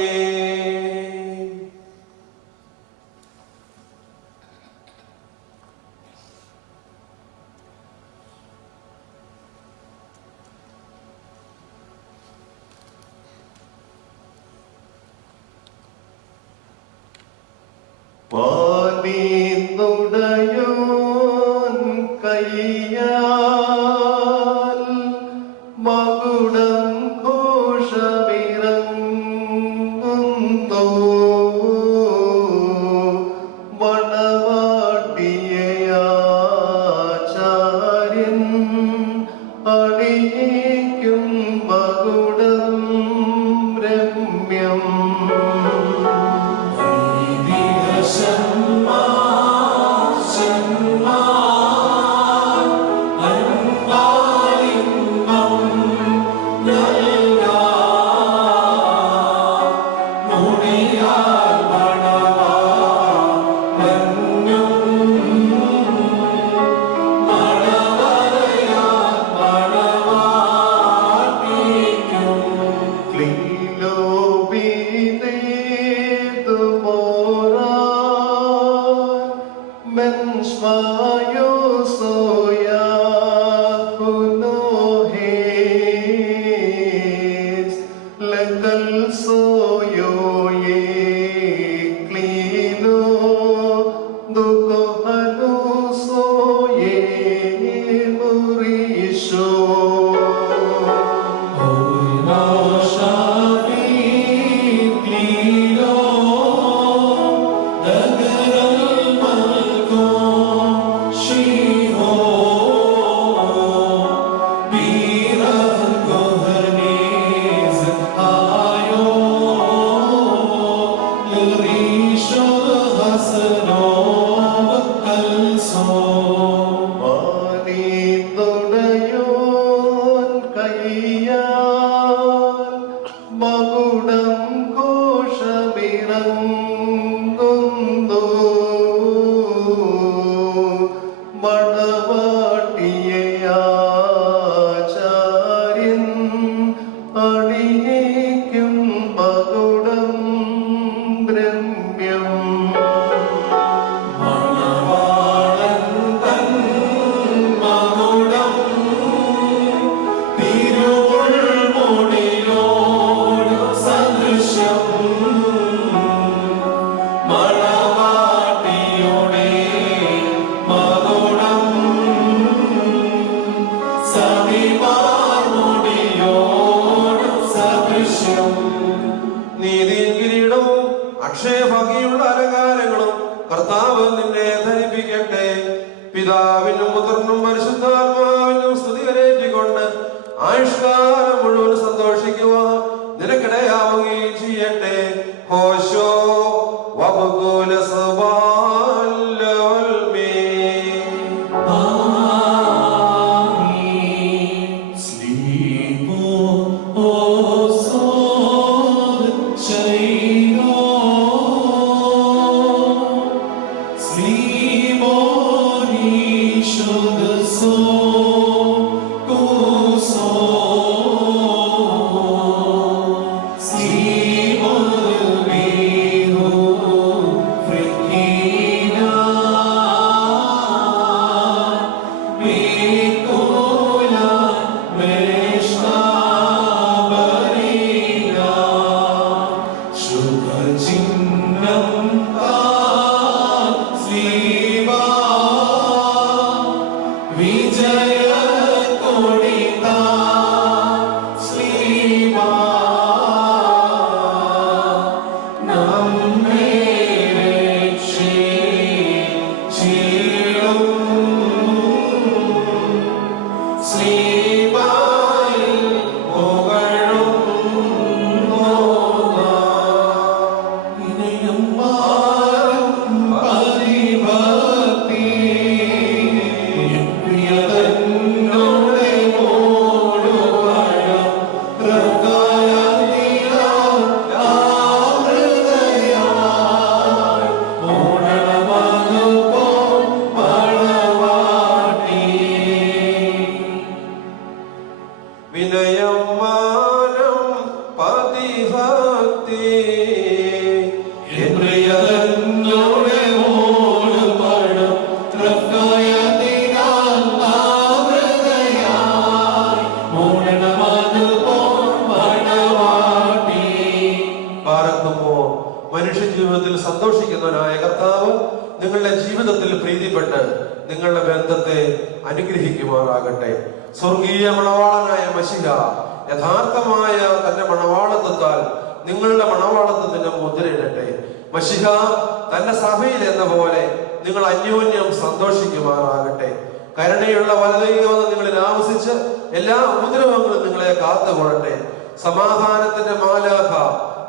വാനീന്നുടയോൻ കയ്യാൽ മകുടം ഘോഷമിറങ്ങുന്നു മണവാട്ടിയാചാര്യൻ അണിയിക്കും മകുടം രമ്യം. നീതിയും കിരീടവും അക്ഷയഭംഗിയുള്ള അലങ്കാരങ്ങളും കർത്താവ് നിന്നെ ധരിപ്പിക്കട്ടെ. പിതാവിനും പുത്രനും പരിശുദ്ധാത്മാവിനും സ്തുതി കരേറ്റിക്കൊണ്ട് ആയുഷ്കാലം മുഴുവൻ സന്തോഷിക്കുവാൻ നിനക്കിടയാവുകയും ചെയ്യട്ടെ. ഹോശോ വബുകുല വിനയം മാനം പതിഭക്തി പാർക്കുമോ മനുഷ്യ ജീവിതത്തിൽ സന്തോഷിക്കുന്നവനായ കർത്താവ് നിങ്ങളുടെ ജീവിതത്തിൽ പ്രീതിപ്പെട്ട് നിങ്ങളുടെ ബന്ധത്തെ അനുഗ്രഹിക്കുമാറാകട്ടെ. സ്വർഗീയ മണവാളനായ മശിഹ യഥാർത്ഥമായ തന്റെ മണവാളത്വത്താൽ നിങ്ങളുടെ മണവാളത്വത്തിന്റെ മുദ്രയിടട്ടെ. മശിഹ തന്റെ സഭയിൽ എന്ന പോലെ നിങ്ങൾ അന്യോന്യം സന്തോഷിക്കുമാറാകട്ടെ. കരുണയുള്ള വലതുകൈവന്ന് നിങ്ങളിൽ ആവസിച്ച് എല്ലാ ഉപദ്രവങ്ങളും നിങ്ങളെ കാത്തുകൊള്ളട്ടെ. സമാധാനത്തിന്റെ മാലാഖ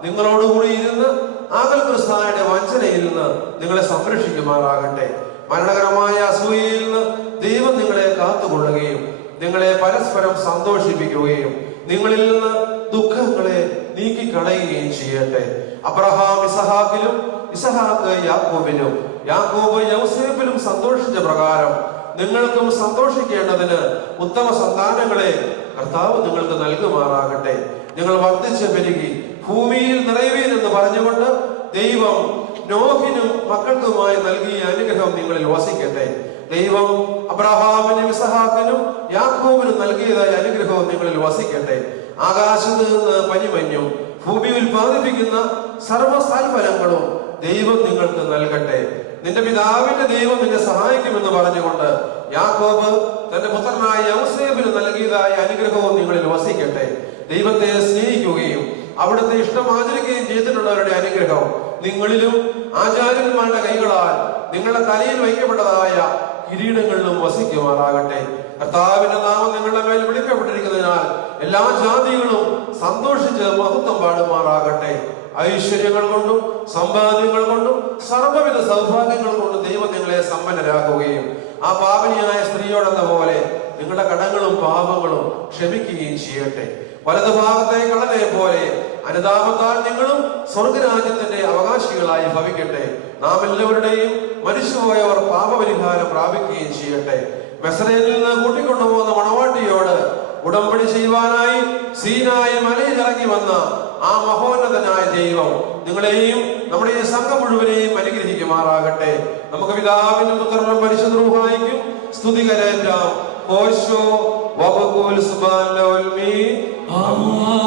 നിങ്ങളോടുകൂടി ഇരുന്ന് ആകൽ ക്രിസ്തായുടെ വഞ്ചനയിൽ നിന്ന് നിങ്ങളെ സംരക്ഷിക്കുമാറാകട്ടെ. മരണകരമായ അസൂയയിൽ നിന്ന് ദൈവം നിങ്ങളെ കാത്തുകൊള്ളുകയും നിങ്ങളെ പരസ്പരം സന്തോഷിപ്പിക്കുകയും നിങ്ങളിൽ നിന്ന് ദുഃഖങ്ങളെ നീക്കിക്കളയുകയും ചെയ്യട്ടെ. അബ്രഹാം ഇസഹാക്കിലും ഇസഹാക്ക് യാക്കോബിലും യാക്കോബ് യൗസേപ്പിലും സന്തോഷിച്ച പ്രകാരം നിങ്ങൾക്കും സന്തോഷിക്കേണ്ടതിന് ഉത്തമ സന്താനങ്ങളെ കർത്താവ് നിങ്ങൾക്ക് നൽകുമാറാകട്ടെ. നിങ്ങൾ വർദ്ധിച്ച് പെരുകി ഭൂമിയിൽ നിറയുവീനെന്ന് പറഞ്ഞുകൊണ്ട് ദൈവം നോഹിനും മക്കൾക്കുമായി നൽകിയ അനുഗ്രഹം നിങ്ങളിൽ വസിക്കട്ടെ. ദൈവം അബ്രഹാമിനും ഇസഹാക്കിനും യാക്കോബിനും നൽകിയതായ അനുഗ്രഹവും നിങ്ങളിൽ വസിക്കട്ടെ. ആകാശത്ത് നിന്ന് പനിമഞ്ഞും ഭൂമി ഉൽപ്പാദിപ്പിക്കുന്ന സർവ്വസൽഫലങ്ങളും ദൈവം നിങ്ങൾക്ക് നൽകട്ടെ. നിന്റെ പിതാവിന്റെ ദൈവം നിന്നെ സഹായിക്കുമെന്ന് പറഞ്ഞുകൊണ്ട് യാക്കോബ് തന്റെ പുത്രനായ യൗസേപ്പിന് നൽകിയതായ അനുഗ്രഹവും നിങ്ങളിൽ വസിക്കട്ടെ. ദൈവത്തെ സ്നേഹിക്കുകയും അവിടുത്തെ ഇഷ്ടം ആചരിക്കുകയും ചെയ്തിട്ടുള്ളവരുടെ അനുഗ്രഹം നിങ്ങളിലും ആചാര്യന്മാരുടെ കൈകളാൽ നിങ്ങളുടെ തലയിൽ വയ്ക്കപ്പെട്ടതായ കിരീടങ്ങളിലും വസിക്കുമാറാകട്ടെ. കർത്താവിന്റെ നാമം നിങ്ങളുടെ മേൽ വിളിക്കപ്പെട്ടിരിക്കുന്നതിനാൽ എല്ലാ ജാതികളും സന്തോഷിച്ച് മഹത്വം പാടുമാറാകട്ടെ. ഐശ്വര്യങ്ങൾ കൊണ്ടും സമ്പാദ്യങ്ങൾ കൊണ്ടും സർവ്വവിധ സൗഭാഗ്യങ്ങൾ കൊണ്ടും ദൈവം നിങ്ങളെ സമ്പന്നരാക്കുകയും ആ പാപിനിയായ സ്ത്രീയോടെന്ന പോലെ നിങ്ങളുടെ കടങ്ങളും പാപങ്ങളും ക്ഷമിക്കുകയും ചെയ്യട്ടെ. വലതുഭാഗത്തെ കള്ളനെ പോലെ അനുതാപത്താൽ നിങ്ങളും സ്വർഗരാജ്യത്തിന്റെ അവകാശികളായി ഭവിക്കട്ടെ. നാം എല്ലാവരുടെയും മരിച്ചുപോയവർ പാപപരിഹാരം പ്രാപിക്കുകയും ചെയ്യട്ടെ. മെസ്രയിൽ നിന്ന് കൂട്ടിക്കൊണ്ടുപോകുന്ന മണവാട്ടിയോട് ഉടമ്പടി ചെയ്യുവാനായി സീനായി മലയിൽ ഇറങ്ങി വന്ന ആ മഹോന്നതനായ ദൈവം നിങ്ങളെയും നമ്മുടെ ഈ സംഘം മുഴുവനെയും അനുഗ്രഹിക്കുമാറാകട്ടെ. നമുക്ക് പിതാവിനും പുത്രനും പരിശുദ്ധ റൂഹായിക്കും സ്തുതി കരേറ്റാം. ഓശോ വബകുൽ സുബ്ഹാനൽ മീ ആമേൻ.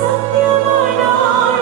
സത്യമാണ്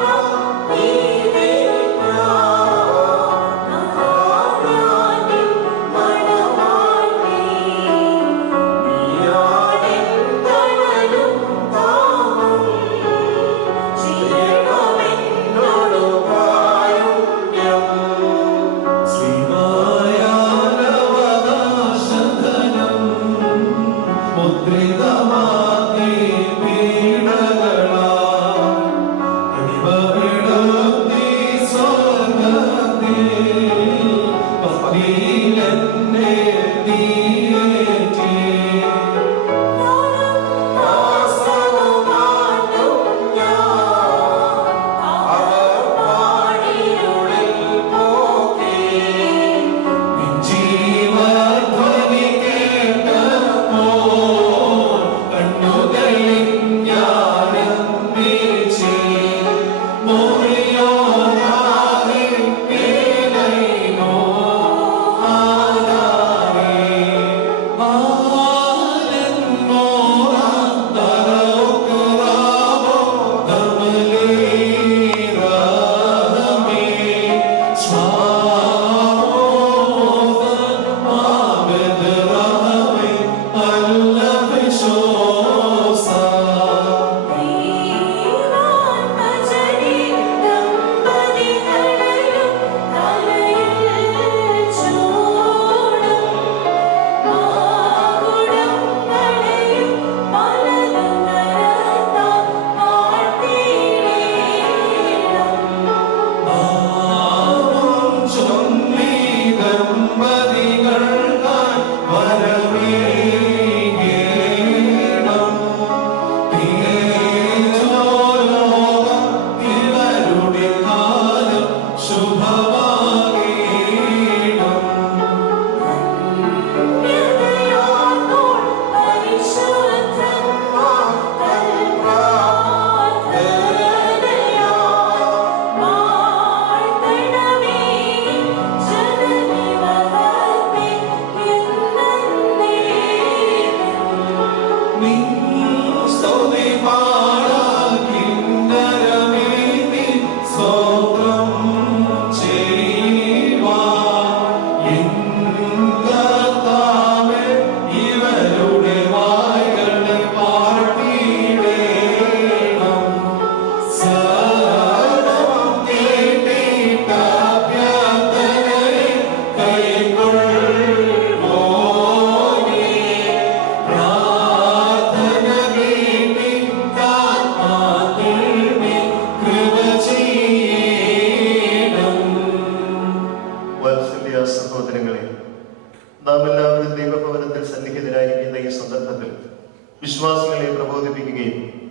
ചോദിക്കുകയും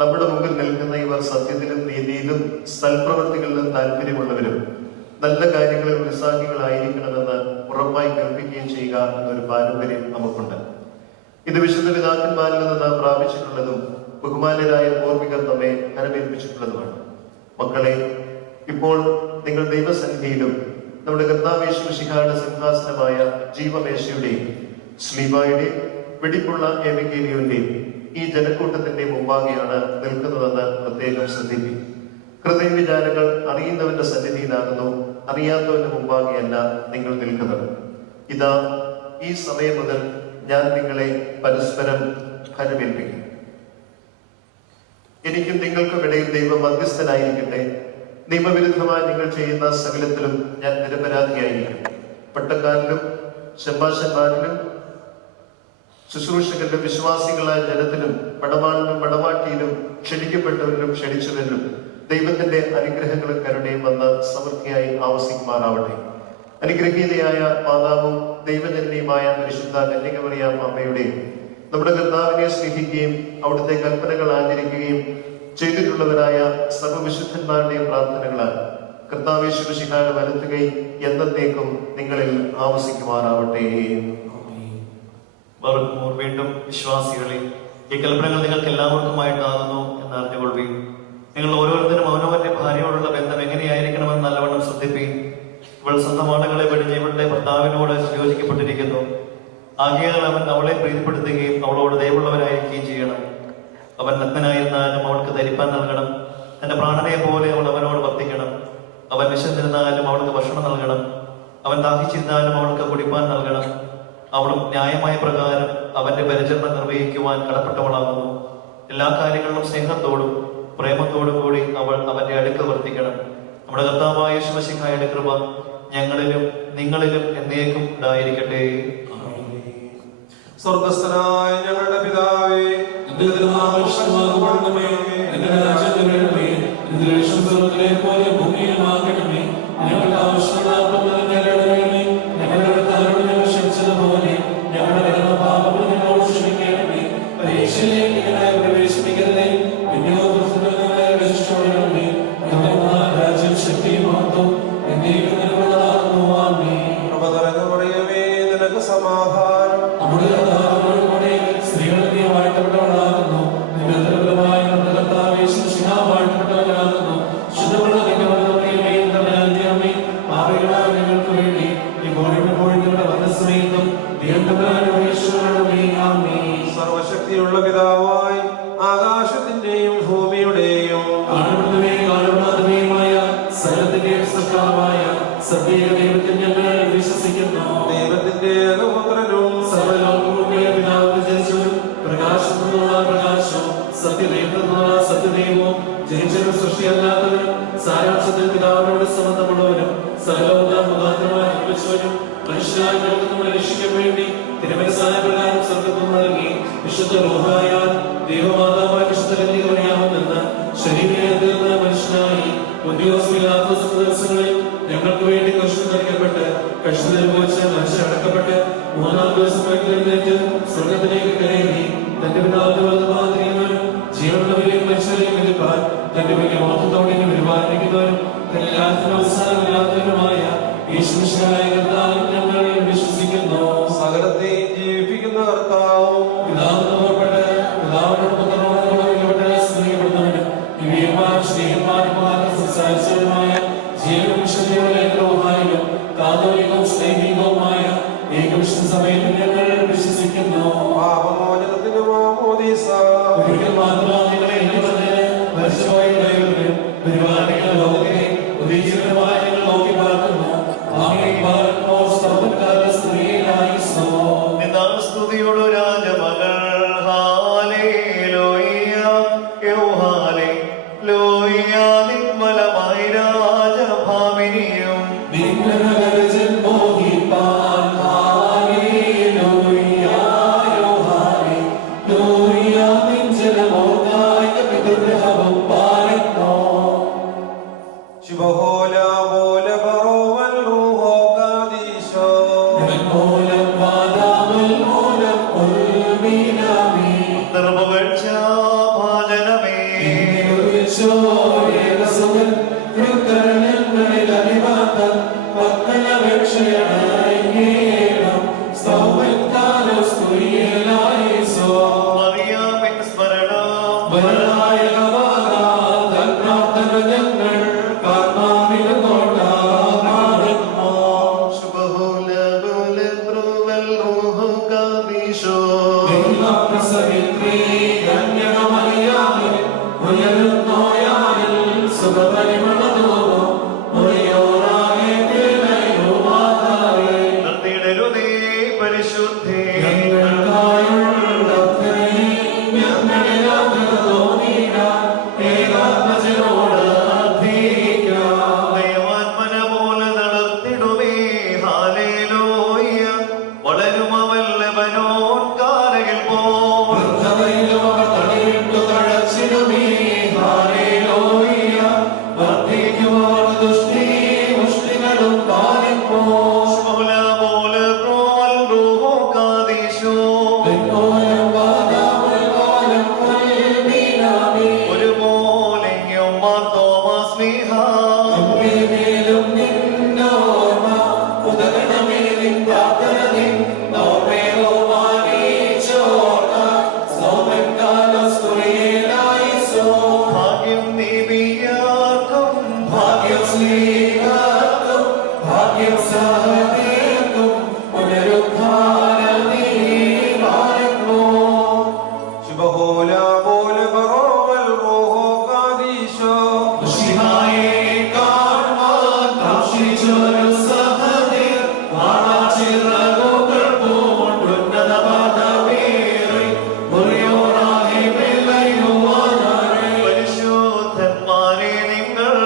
നമ്മുടെ മുമ്പിൽ നിൽക്കുന്ന ഇവർ സത്യത്തിലും നീതിയിലും സൽപ്രവൃത്തികളിലും താല്പര്യമുള്ളവരും നല്ല കാര്യങ്ങളിൽ ഉത്സാഹികളായിരിക്കണമെന്ന് ഉറപ്പായി കൽപ്പിക്കുകയും ചെയ്യുക എന്നൊരു പാരമ്പര്യം നമുക്കുണ്ട്. ഇത് വിശുദ്ധ പിതാക്കന്മാരിൽ നിന്ന് നാം പ്രാപിച്ചിട്ടുള്ളതും ബഹുമാന്യരായ പൂർവികർ നമ്മെ അനുഭവിപ്പിച്ചിട്ടുള്ളതുമാണ്. മക്കളെ, ഇപ്പോൾ നിങ്ങൾ ദൈവസന്നിധിയിലും നമ്മുടെ കർത്താവ് യേശു മിശിഹായുടെ സിംഹാസനമായ ജീവമേശയുടെയും ശ്ലീബായുടെയും വെടിപ്പുള്ള എവങ്കേലിയോന്റെയും ഈ ജനക്കൂട്ടത്തിന്റെ മുമ്പാകെയാണ് നിൽക്കുന്നതെന്ന് പ്രത്യേകം ശ്രദ്ധിക്കും. ഹൃദയവിചാരങ്ങൾ അറിയുന്നവന്റെ സന്നിധിയിലാകുന്നു, അറിയാത്തവന്റെ മുമ്പാകെയല്ല നിങ്ങൾ നിൽക്കുന്നത്. ഇതാ, ഈ സമയം മുതൽ ഞാൻ നിങ്ങളെ പരസ്പരം ഫലമേൽപ്പിക്കും. എനിക്കും നിങ്ങൾക്കും ഇടയിൽ ദൈവം മധ്യസ്ഥനായിരിക്കട്ടെ. നിയമവിരുദ്ധമായി നിങ്ങൾ ചെയ്യുന്ന സകലത്തിലും ഞാൻ നിരപരാധിയായിരിക്കും. പട്ടക്കാരിലും ശമ്പാശന്മാരിലും ശുശ്രൂഷകരിലും വിശ്വാസികളായ ജനത്തിലും പടവാളിലും പടവാട്ടിയിലും ക്ഷണിക്കപ്പെട്ടവരിലും ക്ഷണിച്ചവരിലും ദൈവത്തിന്റെ അനുഗ്രഹങ്ങളും കരുണയും വന്ന് സമൃദ്ധിയായി ആവസിക്കുമാറാവട്ടെ. അനുഗ്രഹീതയായ മാതാവും ദൈവജനനിയുമായ പരിശുദ്ധ കന്യകമറിയാം അമ്മയുടെ നമ്മുടെ കർത്താവിനെ സ്നേഹിക്കുകയും അവിടുത്തെ കൽപ്പനകൾ ആചരിക്കുകയും ചെയ്തിട്ടുള്ളവരായ സർവ്വവിശുദ്ധന്മാരുടെയും പ്രാർത്ഥനകളാൽ കർത്താവ് യേശു മിശിഹായുടെ വലത്തുകൈ എന്നത്തേക്കും നിങ്ങളിൽ ആവസിക്കുമാറാവട്ടെ. വീണ്ടും വിശ്വാസികളെ, ഈ കൽപ്പനകൾ നിങ്ങൾക്ക് എല്ലാവർക്കുമായിട്ടാകുന്നു എന്ന് അറിഞ്ഞുകൊള്ളുകയും നിങ്ങൾ ഓരോരുത്തരും അവനവന്റെ ഭാര്യയോടുള്ള ബന്ധം എങ്ങനെയായിരിക്കണമെന്ന് നല്ലവണ്ണം ശ്രദ്ധിക്കുകയും ഇവൾ സ്വന്തം ആളുകളെ വെടിഞ്ഞ് ഇവളുടെ ഭർത്താവിനോട് യോജിക്കപ്പെട്ടിരിക്കുന്നു. ആകയാൽ അവൻ അവളെ പ്രീതിപ്പെടുത്തുകയും അവളോട് ദയവുള്ളവരായിരിക്കുകയും ചെയ്യണം. അവൻ നഗ്നനായിരുന്നാലും അവൾക്ക് ധരിപ്പാൻ നൽകണം. തന്റെ പ്രാണനെ പോലെ അവൾ അവനോട് വർത്തിക്കണം. അവൻ വിശന്നിരുന്നാലും അവൾക്ക് ഭക്ഷണം നൽകണം. അവൻ ദാഹിച്ചിരുന്നാലും അവൾക്ക് കുടിപ്പാൻ നൽകണം. അവളും ന്യായമായ പ്രകാരം അവന്റെ പരിചരണം നിർവഹിക്കുവാൻ കടപ്പെട്ടവളാകുന്നു. എല്ലാ കാര്യങ്ങളിലും സ്നേഹത്തോടും പ്രേമത്തോടും കൂടി അവൾ അവന്റെ അടുക്കൽ വർത്തിക്കണം. നമ്മുടെ കർത്താവായ യേശു മിശിഹായുടെ കൃപ ഞങ്ങളിലും നിങ്ങളിലും എന്നേക്കും ഉണ്ടായിരിക്കട്ടെ. സ്വർഗസ്ഥനായ ഞങ്ങളുടെ പിതാവേ, സർവശക്തിയുള്ള പിതാവായി ആകാശത്തിന്റെയും ഭൂമിയുടെയും ദൈവത്തിൽ ഞങ്ങൾ വിശ്വസിക്കുന്നു. ദൈവത്തിന്റെ ഏകപുത്രനും പ്രകാശത്തിനുള്ള പ്രകാശവും സത്യദൈവത്തിനുള്ള സത്യദൈവവും ജനിച്ചവരും സൃഷ്ടിയല്ലാത്തവരും സാരാംശത്തിൽ പിതാവിനോട് സംബന്ധമുള്ളവരും സകലവും മുഖാന്തരമായി നിർമ്മിച്ചവരും മനുഷ്യരായ നമ്മളെ രക്ഷിക്കാൻ വേണ്ടി തിരുമനസായ പ്രകാരം സ്വർഗ്ഗത്തിൽ നൽകി വിശുദ്ധ റൂഹായാൽ ദൈവമാതാവായ വിശുദ്ധ കന്യകമറിയാമെന്ന് ശരീരത്തിൽ നിന്ന് മനുഷ്യനായി ഉദ്യോഗസ്ഥില്ലാത്ത ദിവസങ്ങളിൽ ഞങ്ങൾക്ക് വേണ്ടി കഷ്ടം ധരിക്കപ്പെട്ട് കഷ്ടം അനുഭവിച്ച് മനുഷ്യർ അടക്കപ്പെട്ട് മൂന്നാം ദിവസം എഴുന്നേറ്റ് സ്വർഗത്തിലേക്ക് കയറി തന്റെ പിതാവിന്റെ വലതുഭാഗത്തിരിക്കുന്നവരും ജീവനുള്ളവരെയും മനുഷ്യരെയും എതിർപ്പാൻ തന്റെ വലിയ മഹത്വത്തോടെ പരിപാലിക്കുന്നവരും തന്റെ രാജ്യത്തിന് അവസാനമില്ലാത്തവരുമായ യേശുമിശിഹായ കർത്താവിൽ ഞങ്ങൾ വിശ്വസിക്കുന്നു. സകലത്തെയും ജീവിപ്പിക്കുന്ന കർത്താവും പിതാവിനോട് പുത്രനോട് സ്നേഹപ്പെടുന്നവനും സ്നേഹന്മാരും സംസാരിച്ചവരുമായ ജീവവിശുദ്ധിയോടും കാതോലികവും സ്നേഹികവുമായ ഏകവിശുദ്ധ സഭയിൽ ഞങ്ങൾ വിശ്വസിക്കുന്നു. പാപമോചനത്തിനും മാമോദീസ ഒരിക്കൽ മാത്രം നിങ്ങളെ പരിപാടിക്കുന്ന ലോകത്തെ ഉദീചിതമായ ഞങ്ങൾ നോക്കി പാർക്കുന്നു. സ്ത്രീയായി സ്തുതിയോടു രാജമകൾ നിർമ്മലമായി രാജഭാമിനിയും നിർഭവക്ഷ മറിയാമിൻ സ്മരണം ശുഭഹോല ബോലെ ബ്രുവൽ റൂഹു കാദീശോ നിർത്തിയിടരുതേ പരിശുദ്ധേ ദൈവാൻ മനപോലെ നടത്തിടുമേ ഹാലേലൂയ വളരും അവൻ ലെബനോൻ കാരകിൽ പോൽ ശുഭഹോല ബോലെ ബ്രുവൽ റൂഹു കാദീശോ ഒരുപോലെ തോമസ് സ്നേഹ ഭാഗ്യം നീവിയാർക്കും ഭാഗ്യം സ്നേഹാർക്കും ഭാഗ്യം സഹദേർക്കും പരിശുദ്ധന്മാരെ നിങ്ങൾ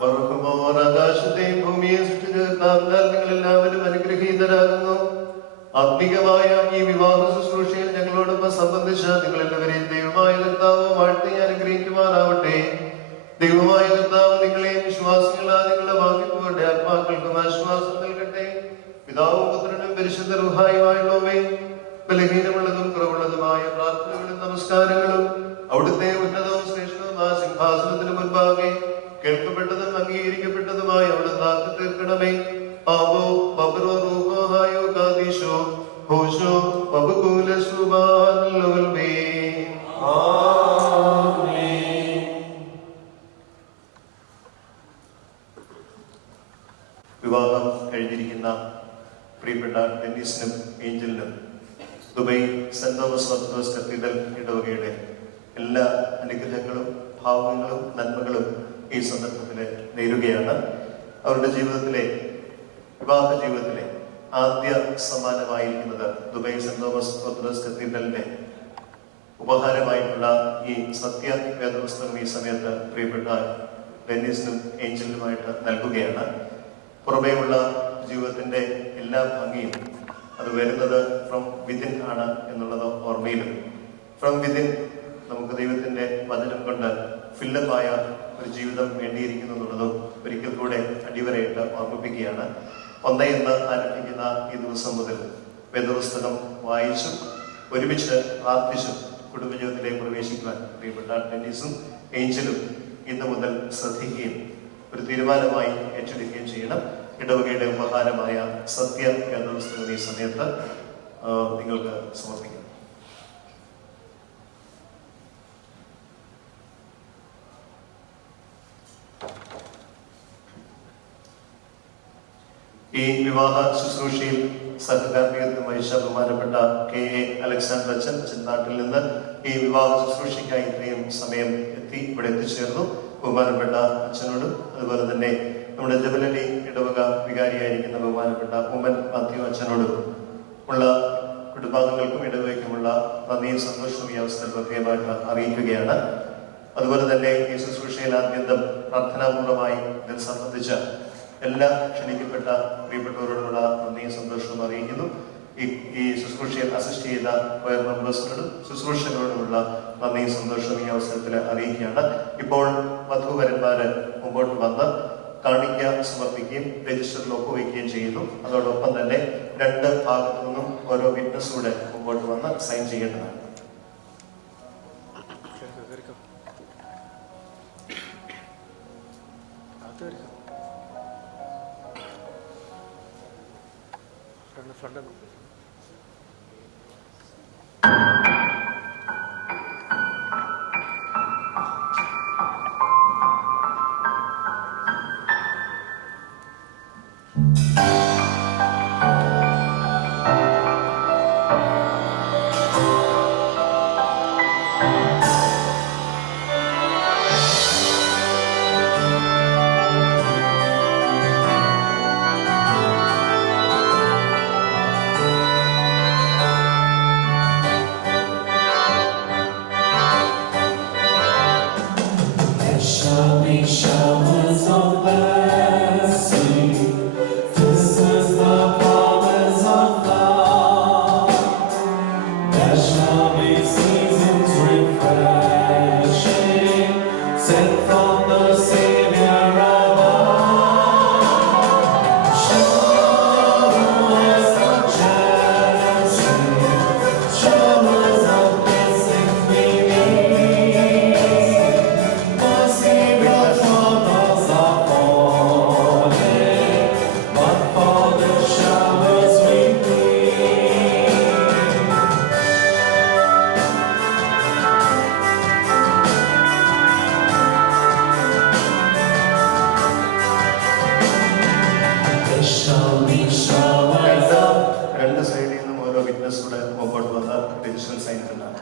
പറക്കുമോർ ആകാശത്തെയും ഭൂമിയെ സൃഷ്ടിച്ചാൽ നിങ്ങൾ എല്ലാവരും അനുഗ്രഹീതരാകുന്നു. ആത്മീകമായ ഈ വിവാഹ ശുശ്രൂഷയിൽ ഞങ്ങളോടൊപ്പം സംബന്ധിച്ച നിങ്ങൾ എല്ലാവരെയും ദൈവമായ കർത്താവ് വാഴ്ത്തി അനുഗ്രഹിക്കുവാനാവട്ടെ. ദൈവമായ കർത്താവ് നിങ്ങളെയും വിശ്വാസികളാ നിങ്ങളുടെ വാക്കിപ്പുകളുടെ ആത്മാക്കൾക്കും ആശ്വാസം നൽകട്ടെ. പിതാവും പുത്രനും പരിശുദ്ധ റുഹായുമായുള്ളവേ, ബലഹീനമുള്ളതും കുറവുള്ളതുമായ പ്രാർത്ഥനകളും നമസ്കാരങ്ങളും അവിടുത്തെ ഉന്നതവും ശ്രേഷ്ഠവുമായ സിംഹാസനത്തിന് മുൻപാകെ കേൾക്കപ്പെട്ടതും അംഗീകരിക്കപ്പെട്ടതുമായ അവിടുന്ന് ആക്കി തീർക്കണമേ. ആവോ ബബ്രോ റൂഹായോ കാദീശോ ഹോശോ ബബുകൂല സുബാനുൽവേ. വിവാഹം കഴിഞ്ഞിരിക്കുന്ന പ്രിയപ്പെട്ട ഡെന്നീസിനും ഏഞ്ചലിനും Dubai Saint Thomas Orthodox Cathedral ഇടവകയുടെ എല്ലാ അനുഗ്രഹങ്ങളും ഭാവങ്ങളും നന്മകളും ഈ സന്ദർഭത്തിൽ നേരുകയാണ്. അവരുടെ ജീവിതത്തിലെ വിവാഹ ജീവിതത്തിലെ ആദ്യ സമ്മാനമായിരിക്കുന്നത് ദുബൈ സെന്റ് തോമസ് ഓർത്തഡോക്സ് കത്തീഡ്രലിന്റെ ഉപഹാരമായിട്ടുള്ള ഈ സത്യ വേദപുസ്തകം ഈ സമയത്ത് പ്രിയപ്പെട്ട ഡെന്നീസിനും ഏഞ്ചലിനുമായിട്ട് നൽകുകയാണ്. പുറമേയുള്ള ജീവിതത്തിന്റെ എല്ലാ ഭംഗിയും അത് വരുന്നത് ഫ്രം വിതിൻ ആണ് എന്നുള്ളത് ഓർമ്മയിലും, ഫ്രം വിതിൻ നമുക്ക് ദൈവത്തിന്റെ വചനം കൊണ്ട് ഫില്ലപ്പായ ഒരു ജീവിതം വേണ്ടിയിരിക്കുന്നു എന്നുള്ളതും ഒരിക്കൽ കൂടെ അടിവരയിട്ട് ഓർമ്മിപ്പിക്കുകയാണ്. 1 എന്ന് ആരംഭിക്കുന്ന ഈ ദിവസം മുതൽ വേദപുസ്തകം വായിച്ചും ഒരുമിച്ച് പ്രാർത്ഥിച്ചും കുടുംബജീവിതത്തിലേക്ക് പ്രവേശിക്കുവാൻ പ്രിയപ്പെട്ട ഡെന്നീസും ഏഞ്ചലും ഇന്ന് മുതൽ ശ്രദ്ധിക്കുകയും ഒരു തീരുമാനമായി ഏറ്റെടുക്കുകയും ചെയ്യണം. ഇടവകയുടെ ഉപഹാരമായ സത്യ വേദപുസ്തകം ഈ സമയത്ത് നിങ്ങൾക്ക് സമർപ്പിക്കാം. ഈ വിവാഹ ശുശ്രൂഷയിൽ സഹകാർമ്മികത്വം വഹിച്ച ബഹുമാനപ്പെട്ട KA അലക്സാണ്ടർ അച്ഛൻ നാട്ടിൽ നിന്ന് ഈ വിവാഹ ശുശ്രൂഷയ്ക്കായി ഇത്രയും സമയം ഇവിടെ എത്തിച്ചേർന്നു. ബഹുമാനപ്പെട്ട അച്ഛനോടും അതുപോലെ തന്നെ നമ്മുടെ ജബലലി ഇടവക വികാരിയായിരിക്കുന്ന ബഹുമാനപ്പെട്ട ഉമ്മൻ മാത്യു അച്ഛനോടും ഉള്ള കുടുംബാംഗങ്ങൾക്കും ഇടവകയ്ക്കുമുള്ള നന്ദിയും സന്തോഷവും ഈ അവസരത്തിൽ പ്രത്യേകമായിട്ട് അറിയിക്കുകയാണ്. അതുപോലെ തന്നെ ഈ ശുശ്രൂഷയിൽ ആദ്യന്തം പ്രാർത്ഥനാപൂർവമായി ഇതിൽ സംബന്ധിച്ച എല്ലാ ക്ഷണിക്കപ്പെട്ട പ്രിയപ്പെട്ടവരോടുള്ള നന്ദിയും സന്തോഷവും അറിയിക്കുന്നു. ഈ ശുശ്രൂഷയിൽ അസിസ്റ്റ് ചെയ്ത കൊയർ മെമ്പേഴ്സിനോടും ശുശ്രൂഷകളോടുമുള്ള നന്ദിയും സന്തോഷവും ഈ അവസരത്തിൽ അറിയിക്കുകയാണ്. ഇപ്പോൾ വധുവരന്മാര് മുമ്പോട്ട് വന്ന് കാണിക്ക സമർപ്പിക്കുകയും രജിസ്റ്ററിൽ ഒപ്പുവയ്ക്കുകയും ചെയ്യുന്നു. അതോടൊപ്പം തന്നെ രണ്ട് ഭാഗത്തു നിന്നും ഓരോ വിറ്റ്നസ് കൂടെ മുമ്പോട്ട് വന്ന് സൈൻ ചെയ്യേണ്ടതാണ്. രണ്ട് സൈഡിൽ നിന്നും ഓരോ വിറ്റ്നസ് കൂടെ മുമ്പോട്ട് വന്ന് രജിസ്റ്ററിൽ സൈൻ ഇടണം.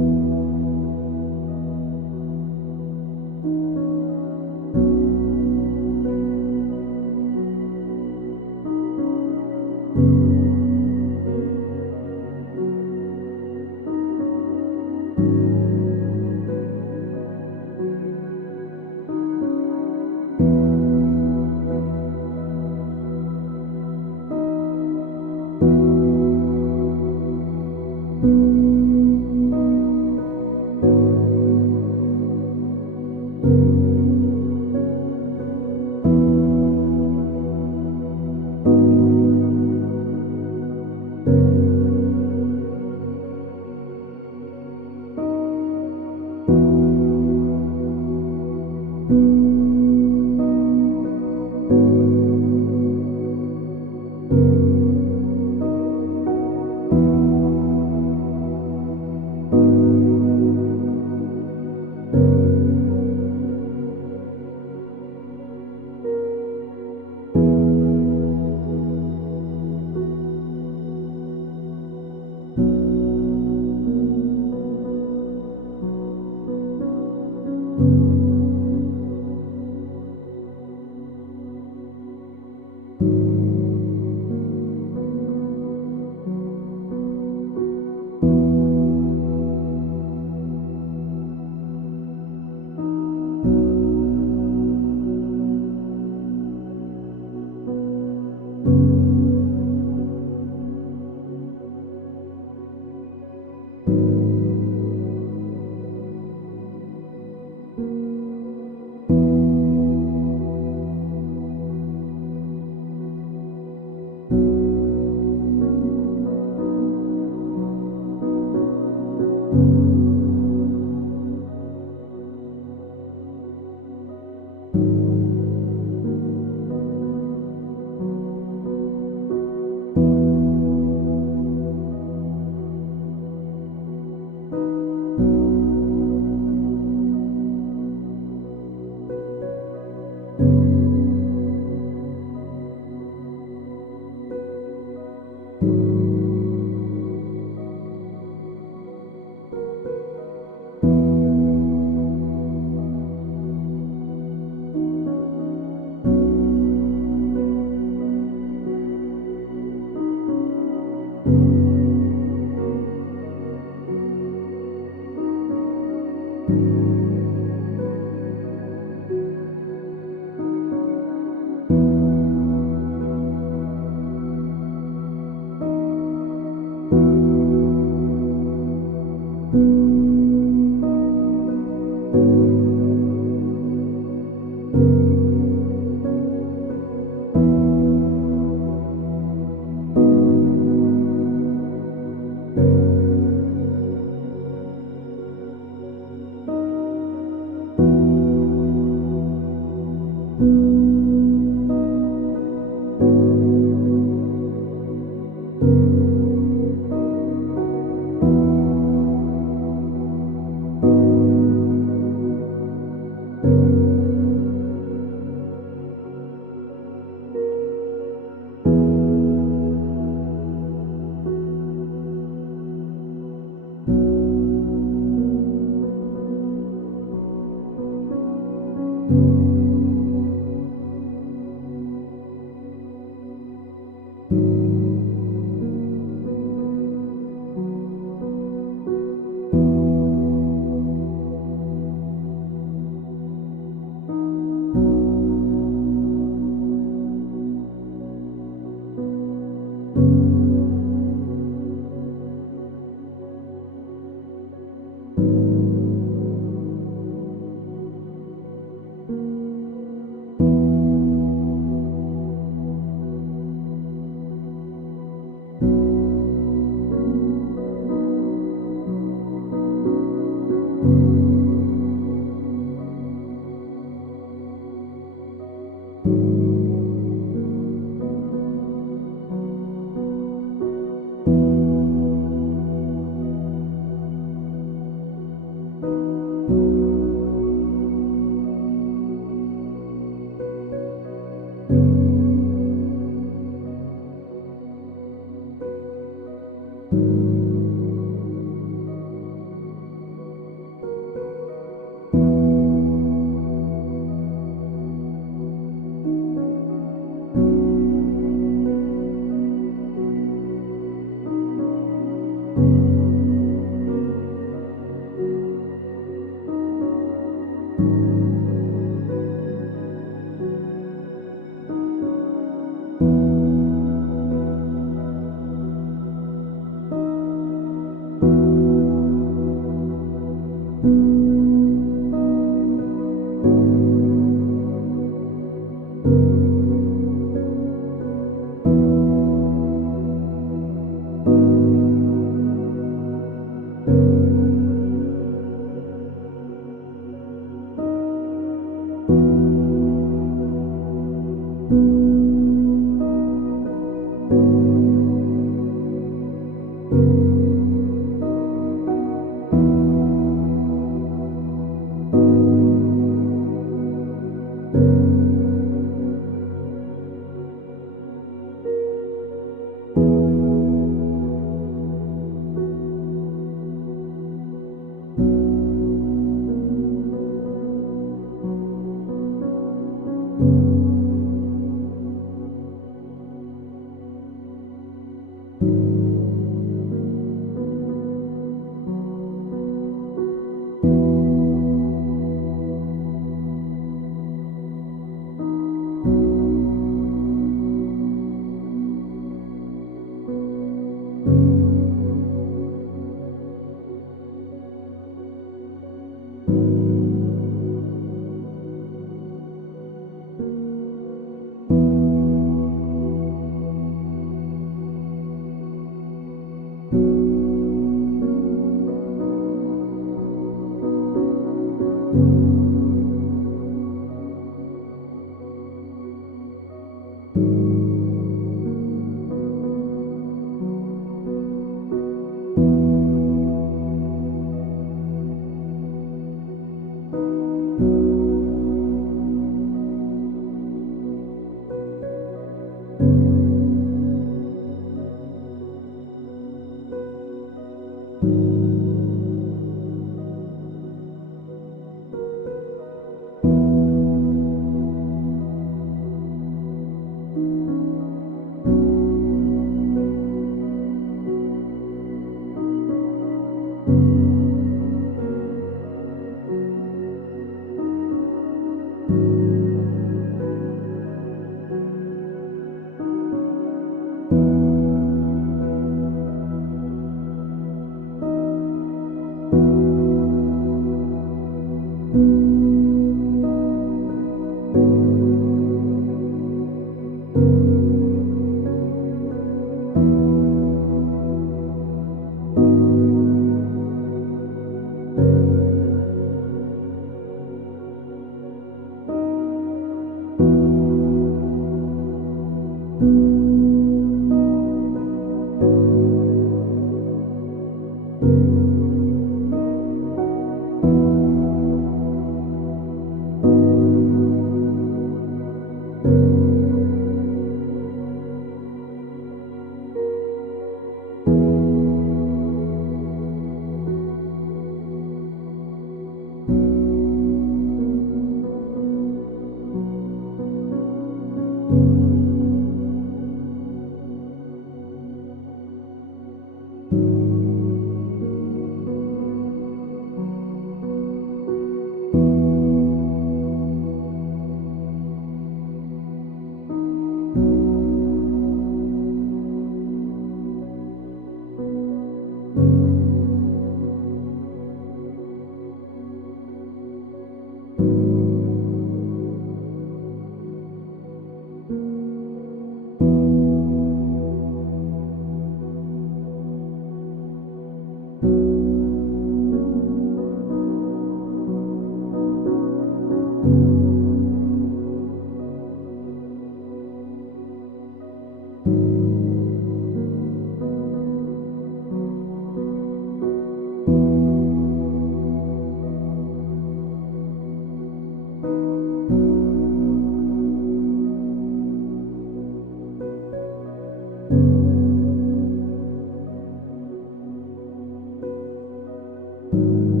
you